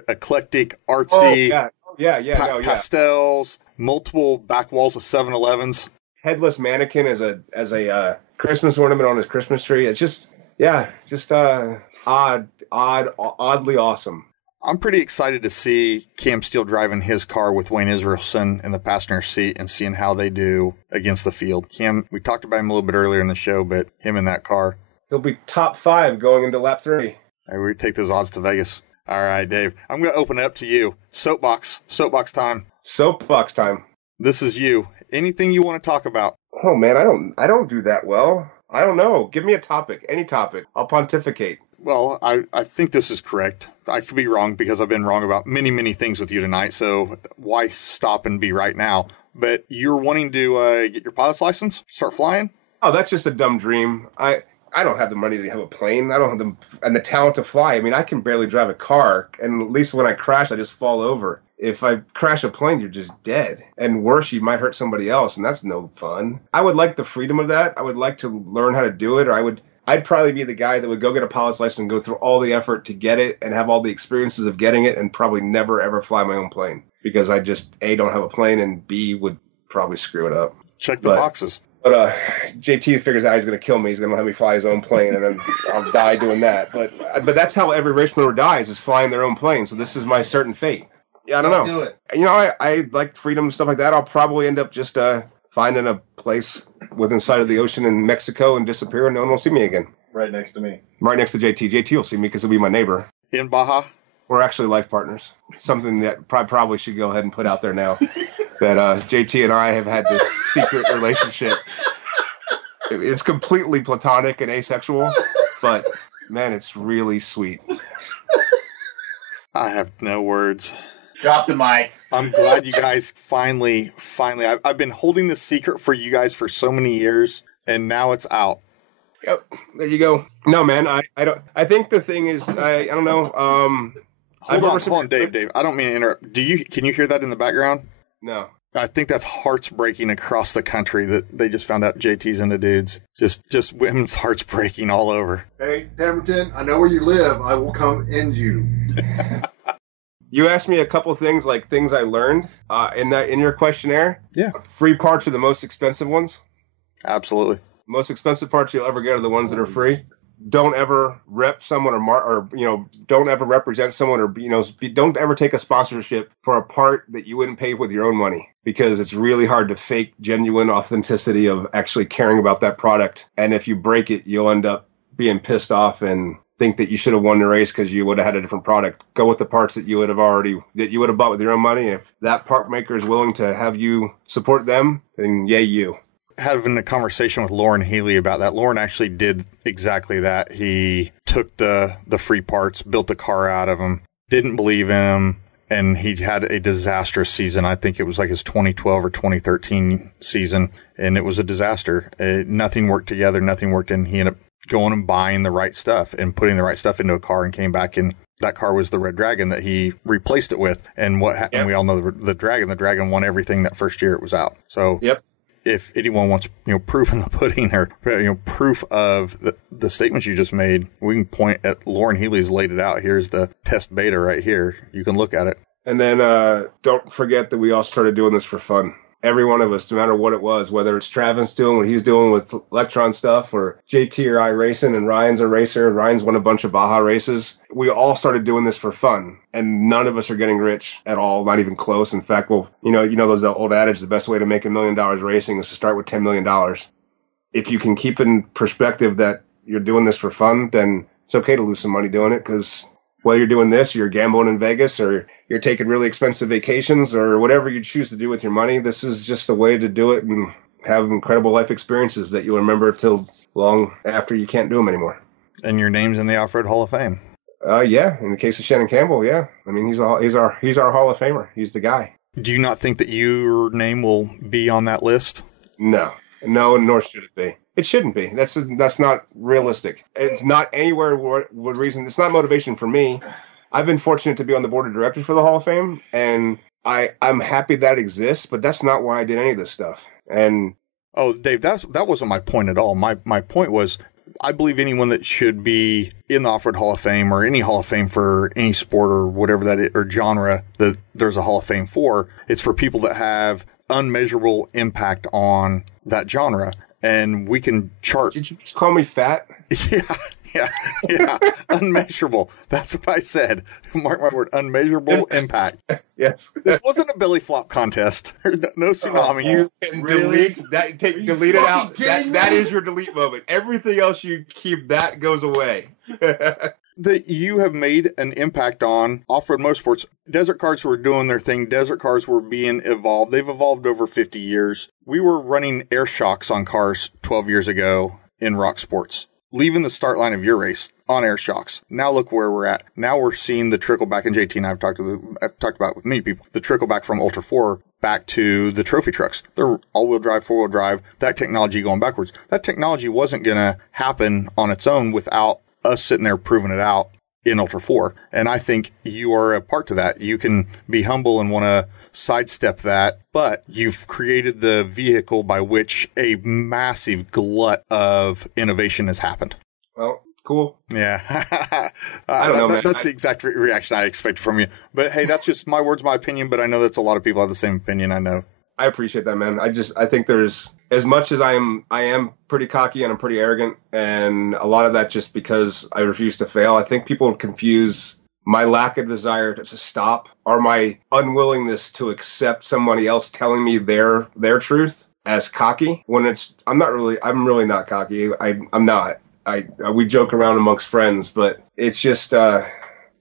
eclectic, artsy, pastels, multiple back walls of 7-Elevens. Headless mannequin as a Christmas ornament on his Christmas tree. It's just, oddly awesome. I'm pretty excited to see Cam Steele driving his car with Wayne Israelson in the passenger seat and seeing how they do against the field. Cam, we talked about him a little bit earlier in the show, but him in that car. He'll be top 5 going into lap 3. Right, we take those odds to Vegas. All right, Dave, I'm going to open it up to you. Soapbox time. Soapbox time. This is you. Anything you want to talk about? Oh man, I don't do that well. I don't know. Give me a topic, any topic. I'll pontificate. Well, I think this is correct. I could be wrong because I've been wrong about many, many things with you tonight. So why stop and be right now? But you're wanting to get your pilot's license, start flying? Oh, that's just a dumb dream. I don't have the money to have a plane. I don't have the talent to fly. I mean, I can barely drive a car. And at least when I crash, I just fall over. If I crash a plane, you're just dead. And worse, you might hurt somebody else. And that's no fun. I would like the freedom of that. I would like to learn how to do it. Or I'd probably be the guy that would go get a pilot's license and go through all the effort to get it and have all the experiences of getting it and probably never, ever fly my own plane because I just, A, don't have a plane, and B, would probably screw it up. Check the boxes. But JT figures out he's going to kill me. He's going to let me fly his own plane, and then I'll die doing that. But that's how every race motor dies, is flying their own plane. So this is my certain fate. Yeah, I don't know. Do it. I like freedom and stuff like that. I'll probably end up just finding a place within sight of the ocean in Mexico and disappear, and no one will see me again. Right next to me. Right next to JT. JT will see me because he'll be my neighbor. In Baja? We're actually life partners. Something that I probably should go ahead and put out there now. That JT and I have had this secret relationship. It's completely platonic and asexual, but, man, it's really sweet. I have no words. Drop the mic. I'm glad you guys finally, I've been holding this secret for you guys for so many years, and now it's out. Yep, there you go. No, man, I don't. I think the thing is, I don't know. Hold on, Dave. I don't mean to interrupt. Can you hear that in the background? No. I think that's hearts breaking across the country that they just found out JT's into dudes. Just women's hearts breaking all over. Hey, Pemberton, I know where you live. I will come end you. You asked me a couple things, like things I learned in your questionnaire. Yeah. Free parts are the most expensive ones. Absolutely. Most expensive parts you'll ever get are the ones that are free. Don't ever rep someone don't ever represent someone, or don't ever take a sponsorship for a part that you wouldn't pay with your own money, because it's really hard to fake genuine authenticity of actually caring about that product. And if you break it, you'll end up being pissed off and think that you should have won the race because you would have had a different product. Go with the parts that you would have bought with your own money. If that part maker is willing to have you support them, then yay you. Having a conversation with Lauren Healy about that. Lauren actually did exactly that. He took the free parts, built the car out of them, didn't believe in them, and he had a disastrous season. I think it was like his 2012 or 2013 season, and it was a disaster. Nothing worked together. Nothing worked, and he ended up going and buying the right stuff and putting the right stuff into a car and came back, and that car was the Red Dragon that he replaced it with. And what happened, we all know the Dragon won everything that first year it was out. So if anyone wants, proof in the pudding or, proof of the statements you just made, we can point at Lauren Healy's laid it out. Here's the test beta right here. You can look at it. And then don't forget that we all started doing this for fun. Every one of us, no matter what it was, whether it's Travis doing what he's doing with Electron stuff, or JT or I racing, and Ryan's a racer, and Ryan's won a bunch of Baja races. We all started doing this for fun, and none of us are getting rich at all, not even close. In fact, well, those old adage, the best way to make $1 million racing is to start with $10 million. If you can keep in perspective that you're doing this for fun, then it's okay to lose some money doing it, because whether you're doing this, or you're gambling in Vegas, or you're taking really expensive vacations, or whatever you choose to do with your money, this is just a way to do it and have incredible life experiences that you'll remember till long after you can't do them anymore. And your name's in the Off-Road Hall of Fame. Yeah. In the case of Shannon Campbell, yeah. I mean, he's our Hall of Famer. He's the guy. Do you not think that your name will be on that list? No, nor should it be. It shouldn't be. That's not realistic. It's not anywhere what reason. It's not motivation for me. I've been fortunate to be on the board of directors for the Hall of Fame, and I'm happy that exists, but that's not why I did any of this stuff. And oh, Dave, that wasn't my point at all. My point was, I believe anyone that should be in the Off-Road Hall of Fame, or any Hall of Fame for any sport or whatever that is, or genre that there's a Hall of Fame for, it's for people that have unmeasurable impact on that genre. And we can chart. Did you just call me fat? Yeah. Unmeasurable. That's what I said. Mark my word. Unmeasurable impact. Yes. This wasn't a belly flop contest. No tsunami. You can delete that. Delete it out. That is your delete moment. Everything else you keep, that goes away. That you have made an impact on off-road motorsports. Desert cars were doing their thing. Desert cars were being evolved. They've evolved over 50 years. We were running air shocks on cars 12 years ago in rock sports, leaving the start line of your race on air shocks. Now look where we're at. Now we're seeing the trickle back, and JT and I've talked about with many people, the trickle back from ULTRA4 back to the trophy trucks. They're all-wheel drive, four-wheel drive, that technology going backwards. That technology wasn't going to happen on its own without us sitting there proving it out in ULTRA4. And I think you are a part to that. You can be humble and want to sidestep that, but you've created the vehicle by which a massive glut of innovation has happened. Well, cool. Yeah. I don't know, man. That's the exact reaction I expect from you. But hey, that's just my words, my opinion, but I know that's a lot of people have the same opinion. I know. I appreciate that, man. I think there's, as much as I am pretty cocky and I'm pretty arrogant, and a lot of that just because I refuse to fail. I think people confuse my lack of desire to stop, or my unwillingness to accept somebody else telling me their truth, as cocky, when I'm really not cocky. I'm not. We joke around amongst friends, but it's just, I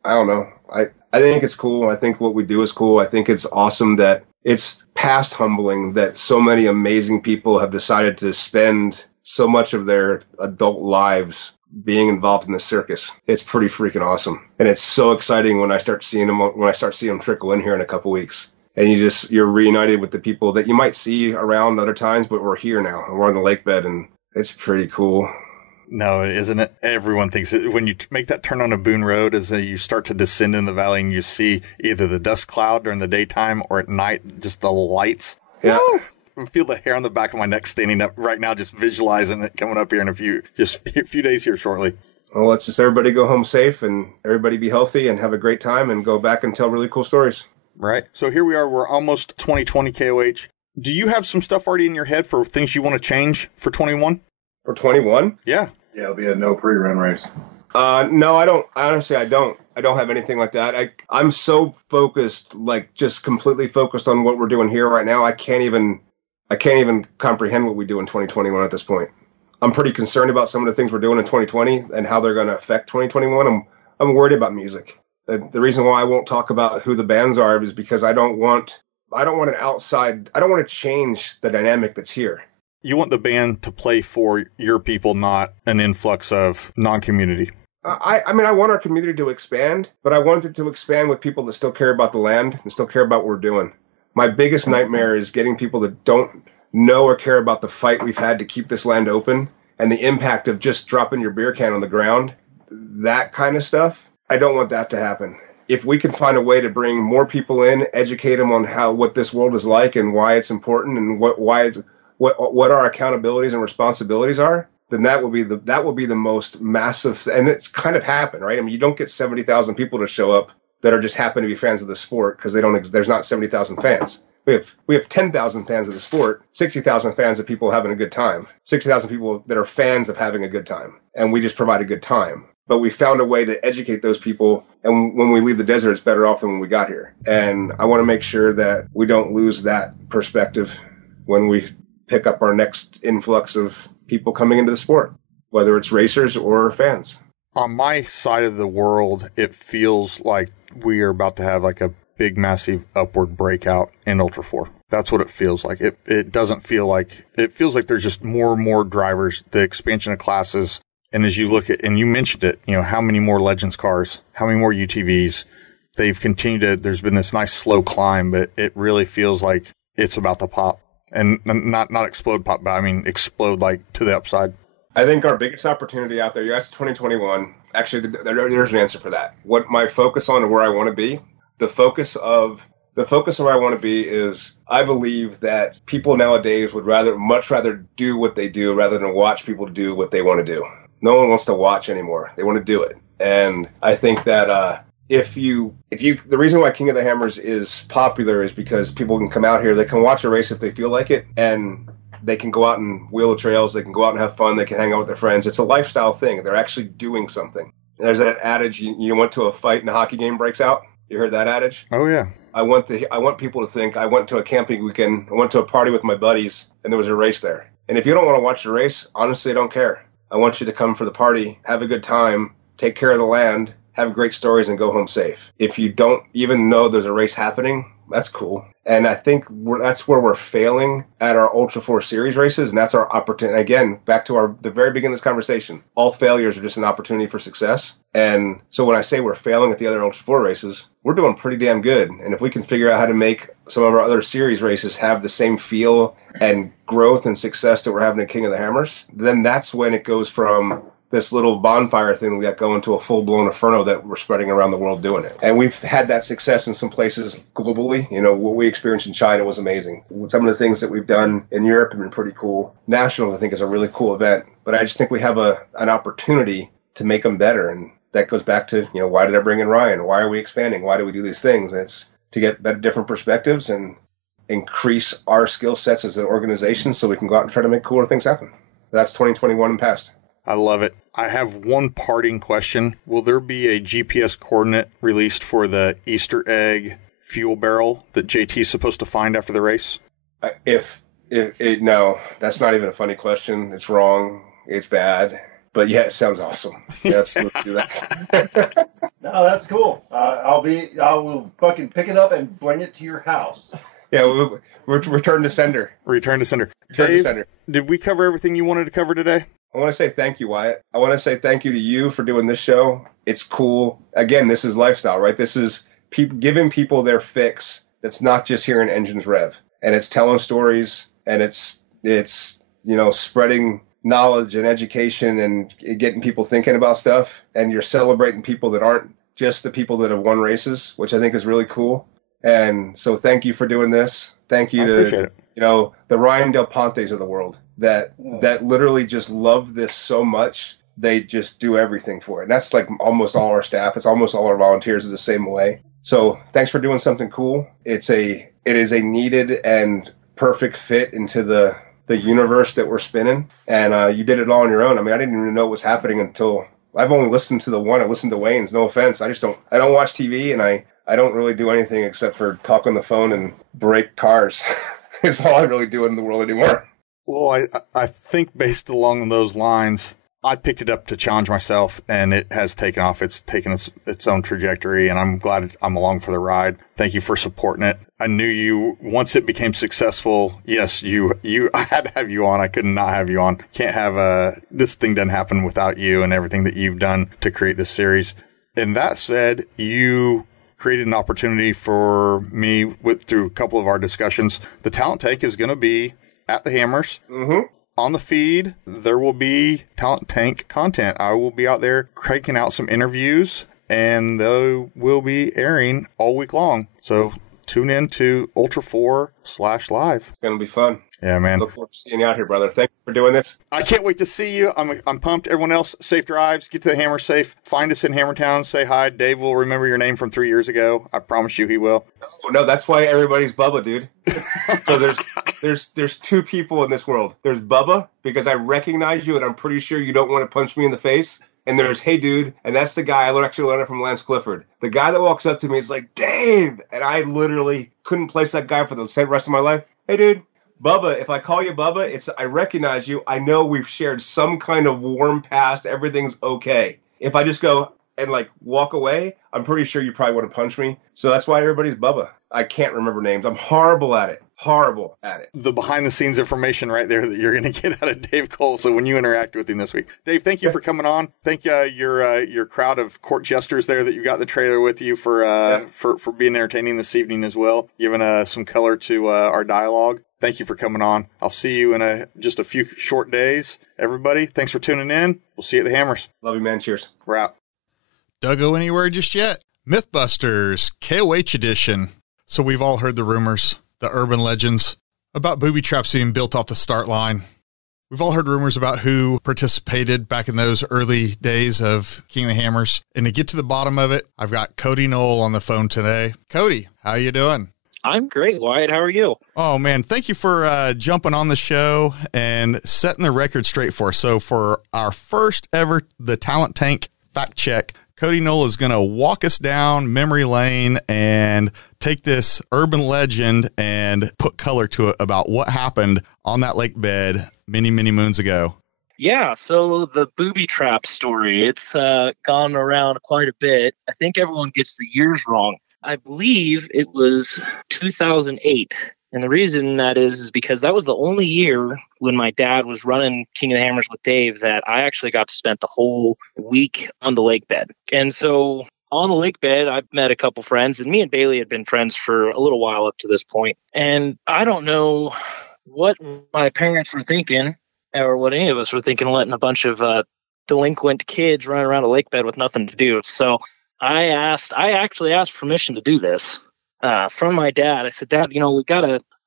don't know. I think it's cool. I think what we do is cool. I think it's awesome that it's past humbling that so many amazing people have decided to spend so much of their adult lives being involved in the circus. It's pretty freaking awesome. And it's so exciting when I start seeing them trickle in here in a couple weeks. And you're reunited with the people that you might see around other times, but we're here now and we're on the lake bed, and it's pretty cool. No, isn't it? Everyone thinks it. When you make that turn on a Boone Road, as you start to descend in the valley and you see either the dust cloud during the daytime or at night, just the lights. Yeah. Woo! I feel the hair on the back of my neck standing up right now, just visualizing it coming up here in a few days here shortly. Well, let's just everybody go home safe and everybody be healthy and have a great time and go back and tell really cool stories. Right. So here we are. We're almost 2020 KOH. Do you have some stuff already in your head for things you want to change for 21? For 21? Yeah. Yeah, it'll be a no pre-run race. No, I don't. Honestly, I don't have anything like that. I'm so focused, like just completely focused on what we're doing here right now. I can't even comprehend what we do in 2021 at this point. I'm pretty concerned about some of the things we're doing in 2020 and how they're going to affect 2021. I'm worried about music. The reason why I won't talk about who the bands are is because I don't want to change the dynamic that's here. You want the band to play for your people, not an influx of non-community. I mean, I want our community to expand, but I want it to expand with people that still care about the land and still care about what we're doing. My biggest nightmare is getting people that don't know or care about the fight we've had to keep this land open and the impact of just dropping your beer can on the ground, that kind of stuff. I don't want that to happen. If we can find a way to bring more people in, educate them on what this world is like and why it's important and what our accountabilities and responsibilities are, then that will be the most massive, and it's kind of happened, right? I mean, you don't get 70,000 people to show up that are just happen to be fans of the sport because there's not 70,000 fans. We have 10,000 fans of the sport, 60,000 fans of people having a good time, 60,000 people that are fans of having a good time, and we just provide a good time. But we found a way to educate those people, and when we leave the desert, it's better off than when we got here. And I want to make sure that we don't lose that perspective when we pick up our next influx of people coming into the sport, whether it's racers or fans. On my side of the world, it feels like we are about to have like a big, massive upward breakout in Ultra 4. That's what it feels like. It doesn't feel like, it feels like there's just more and more drivers, the expansion of classes. And as you look at, and you mentioned it, how many more Legends cars, how many more UTVs, they've continued to, there's been this nice slow climb, but it really feels like it's about to pop. And not explode pop, but I mean explode like to the upside. I think our biggest opportunity out there, you asked 2021, actually there's an answer for that. What my focus on and where I want to be, the focus of where I want to be is I believe that people nowadays would much rather do what they do rather than watch people do what they want to do. No one wants to watch anymore. They want to do it. And I think that the reason why King of the Hammers is popular is because people can come out here, they can watch a race if they feel like it, and they can go out and wheel the trails, they can go out and have fun, they can hang out with their friends. It's a lifestyle thing. They're actually doing something. There's that adage, you went to a fight and a hockey game breaks out. You heard that adage? Oh, yeah. I want people to think I went to a camping weekend, I went to a party with my buddies, and there was a race there. And if you don't want to watch the race, honestly, I don't care. I want you to come for the party, have a good time, take care of the land, have great stories, and go home safe. If you don't even know there's a race happening, that's cool. And I think that's where we're failing at our Ultra 4 Series races, and that's our opportunity. Again, back to the very beginning of this conversation, all failures are just an opportunity for success. And so when I say we're failing at the other Ultra 4 races, we're doing pretty damn good. And if we can figure out how to make some of our other series races have the same feel and growth and success that we're having at King of the Hammers, then that's when it goes from this little bonfire thing we got going to a full-blown inferno that we're spreading around the world doing it. And we've had that success in some places globally. What we experienced in China was amazing. Some of the things that we've done in Europe have been pretty cool. National, I think, is a really cool event. But I just think we have an opportunity to make them better. And that goes back to, why did I bring in Ryan? Why are we expanding? Why do we do these things? And it's to get different perspectives and increase our skill sets as an organization so we can go out and try to make cooler things happen. That's 2021 and past. I love it. I have one parting question. Will there be a GPS coordinate released for the Easter egg fuel barrel that JT's supposed to find after the race? No, that's not even a funny question. It's wrong. It's bad. But yeah, it sounds awesome. Let's do that. No, that's cool. I will fucking pick it up and bring it to your house. Yeah, we're return to sender. Return to sender. Dave, did we cover everything you wanted to cover today? I want to say thank you, Wyatt. I want to say thank you to you for doing this show. It's cool. Again, this is lifestyle, right? This is giving people their fix. That's not just hearing engines rev. And it's telling stories, and it's spreading knowledge and education and getting people thinking about stuff. And you're celebrating people that aren't just the people that have won races, which I think is really cool. And so thank you for doing this. Thank you to the Ryan Del Pontes of the world that literally just love this so much. They just do everything for it. And that's like almost all our staff. It's almost all our volunteers are the same way. So thanks for doing something cool. It is a needed and perfect fit into the universe that we're spinning. And you did it all on your own. I mean, I didn't even know what was happening until I've only listened to the one. I listened to Wayne's. No offense. I don't watch TV, and I don't really do anything except for talk on the phone and break cars. It's all I really do in the world anymore. Well, I think based along those lines, I picked it up to challenge myself, and it has taken off. It's taken its own trajectory, and I'm glad I'm along for the ride. Thank you for supporting it. I knew you, once it became successful, yes, I had to have you on. I could not have you on. Can't have this thing doesn't happen without you and everything that you've done to create this series. And that said, you created an opportunity for me through a couple of our discussions. The Talent Tank is going to be at the Hammers. Mm-hmm. On the feed, there will be Talent Tank content. I will be out there cranking out some interviews, and they will be airing all week long. So tune in to ULTRA4/live. It's going to be fun. Yeah, man. Look forward to seeing you out here, brother. Thanks for doing this. I can't wait to see you. I'm pumped. Everyone else, safe drives. Get to the Hammer safe. Find us in Hammertown. Say hi. Dave will remember your name from 3 years ago. I promise you he will. No, that's why everybody's Bubba, dude. So there's two people in this world. There's Bubba, because I recognize you and I'm pretty sure you don't want to punch me in the face. And there's Hey Dude, and that's the guy I actually learned it from Lance Clifford. The guy that walks up to me is like, Dave! And I literally couldn't place that guy for the rest of my life. Hey dude. Bubba, if I call you Bubba, I recognize you. I know we've shared some kind of warm past. Everything's okay. If I just go and walk away, I'm pretty sure you probably want to punch me. So that's why everybody's Bubba. I can't remember names. I'm horrible at it. The behind the scenes information right there that you're going to get out of Dave Cole. So when you interact with him this week, Dave, thank you for coming on. Thank your crowd of court jesters there that you got in the trailer with you for being entertaining this evening as well, giving some color to our dialogue. Thank you for coming on. I'll see you in just a few short days. Everybody, thanks for tuning in. We'll see you at the Hammers. Love you, man. Cheers. We're out. Don't go anywhere just yet. Mythbusters, KOH edition. So we've all heard the rumors, the urban legends about booby traps being built off the start line. We've all heard rumors about who participated back in those early days of King of the Hammers. And to get to the bottom of it, I've got Cody Knoll on the phone today. Cody, how you doing? I'm great, Wyatt. How are you? Oh, man, thank you for jumping on the show and setting the record straight for us. So for our first ever The Talent Tank fact check, Cody Knoll is going to walk us down memory lane and take this urban legend and put color to it about what happened on that lake bed many, many moons ago. Yeah, so the booby trap story, it's gone around quite a bit. I think everyone gets the years wrong. I believe it was 2008. And the reason that is because that was the only year when my dad was running King of the Hammers with Dave that I actually got to spend the whole week on the lake bed. And so on the lake bed, I've met a couple friends, and me and Bailey had been friends for a little while up to this point. And I don't know what my parents were thinking or what any of us were thinking, letting a bunch of delinquent kids run around a lake bed with nothing to do. So I actually asked permission to do this from my dad. I said, Dad,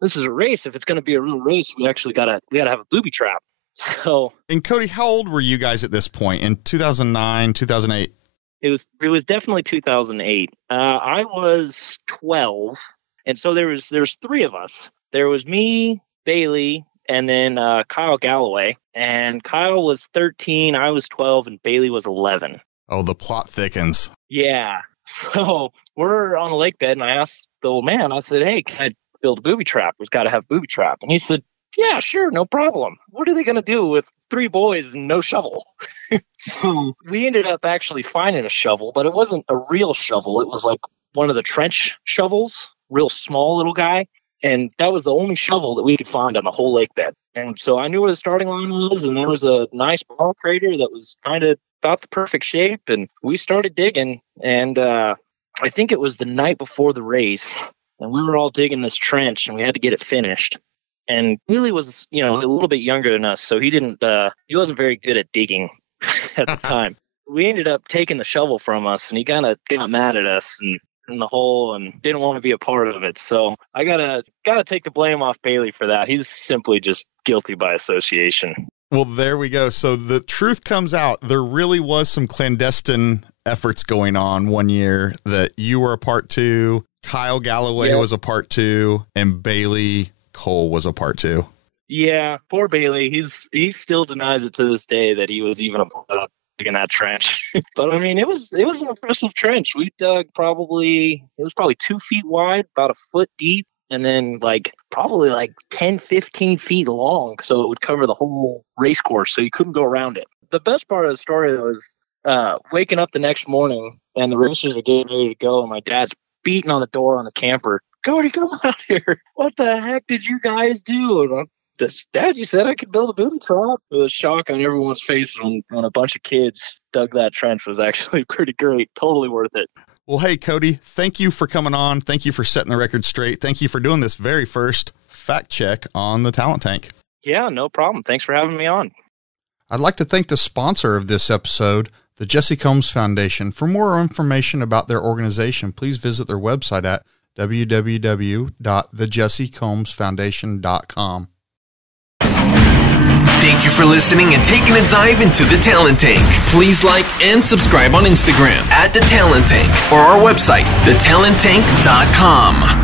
this is a race. If it's going to be a real race, we gotta have a booby trap. So. And Cody, how old were you guys at this point in 2009, 2008? It was definitely 2008. I was 12. And so there was three of us. There was me, Bailey, and then Kyle Galloway. And Kyle was 13, I was 12, and Bailey was 11. Oh, the plot thickens. Yeah. So we're on a lake bed, and I asked the old man, I said, hey, can I build a booby trap? We've got to have a booby trap. And he said, yeah, sure, no problem. What are they going to do with three boys and no shovel? So we ended up actually finding a shovel, but it wasn't a real shovel. It was like one of the trench shovels, real small little guy. And that was the only shovel that we could find on the whole lake bed. And so I knew where the starting line was, and there was a nice ball crater that was kind of about the perfect shape. And we started digging, and I think it was the night before the race, and we were all digging this trench, and we had to get it finished. And Billy was, a little bit younger than us, so he wasn't very good at digging at the time. We ended up taking the shovel from us, and he kind of got mad at us and in the hole and didn't want to be a part of it. So I gotta take the blame off Bailey for that. He's simply just guilty by association. Well, there we go. So the truth comes out. There really was some clandestine efforts going on one year that you were a part to, Kyle Galloway was a part to, and Bailey Cole was a part to. Yeah, poor Bailey. He still denies it to this day that he was even a part of in that trench. But I mean, it was an impressive trench. We dug it was probably 2 feet wide, about a foot deep, and then probably 10, 15 feet long. So it would cover the whole race course. So you couldn't go around it. the best part of the story though is waking up the next morning and the racers are getting ready to go, and my dad's beating on the door on the camper. Cody, come out here. What the heck did you guys do? And Dad, you said I could build a booby trap. The shock on everyone's face when a bunch of kids dug that trench was actually pretty great. Totally worth it. Well, hey, Cody, thank you for coming on. Thank you for setting the record straight. Thank you for doing this very first fact check on the Talent Tank. Yeah, no problem. Thanks for having me on. I'd like to thank the sponsor of this episode, the Jesse Combs Foundation. For more information about their organization, please visit their website at www.thejessecombsfoundation.com. Thank you for listening and taking a dive into the Talent Tank. Please like and subscribe on Instagram at The Talent Tank or our website, thetalenttank.com.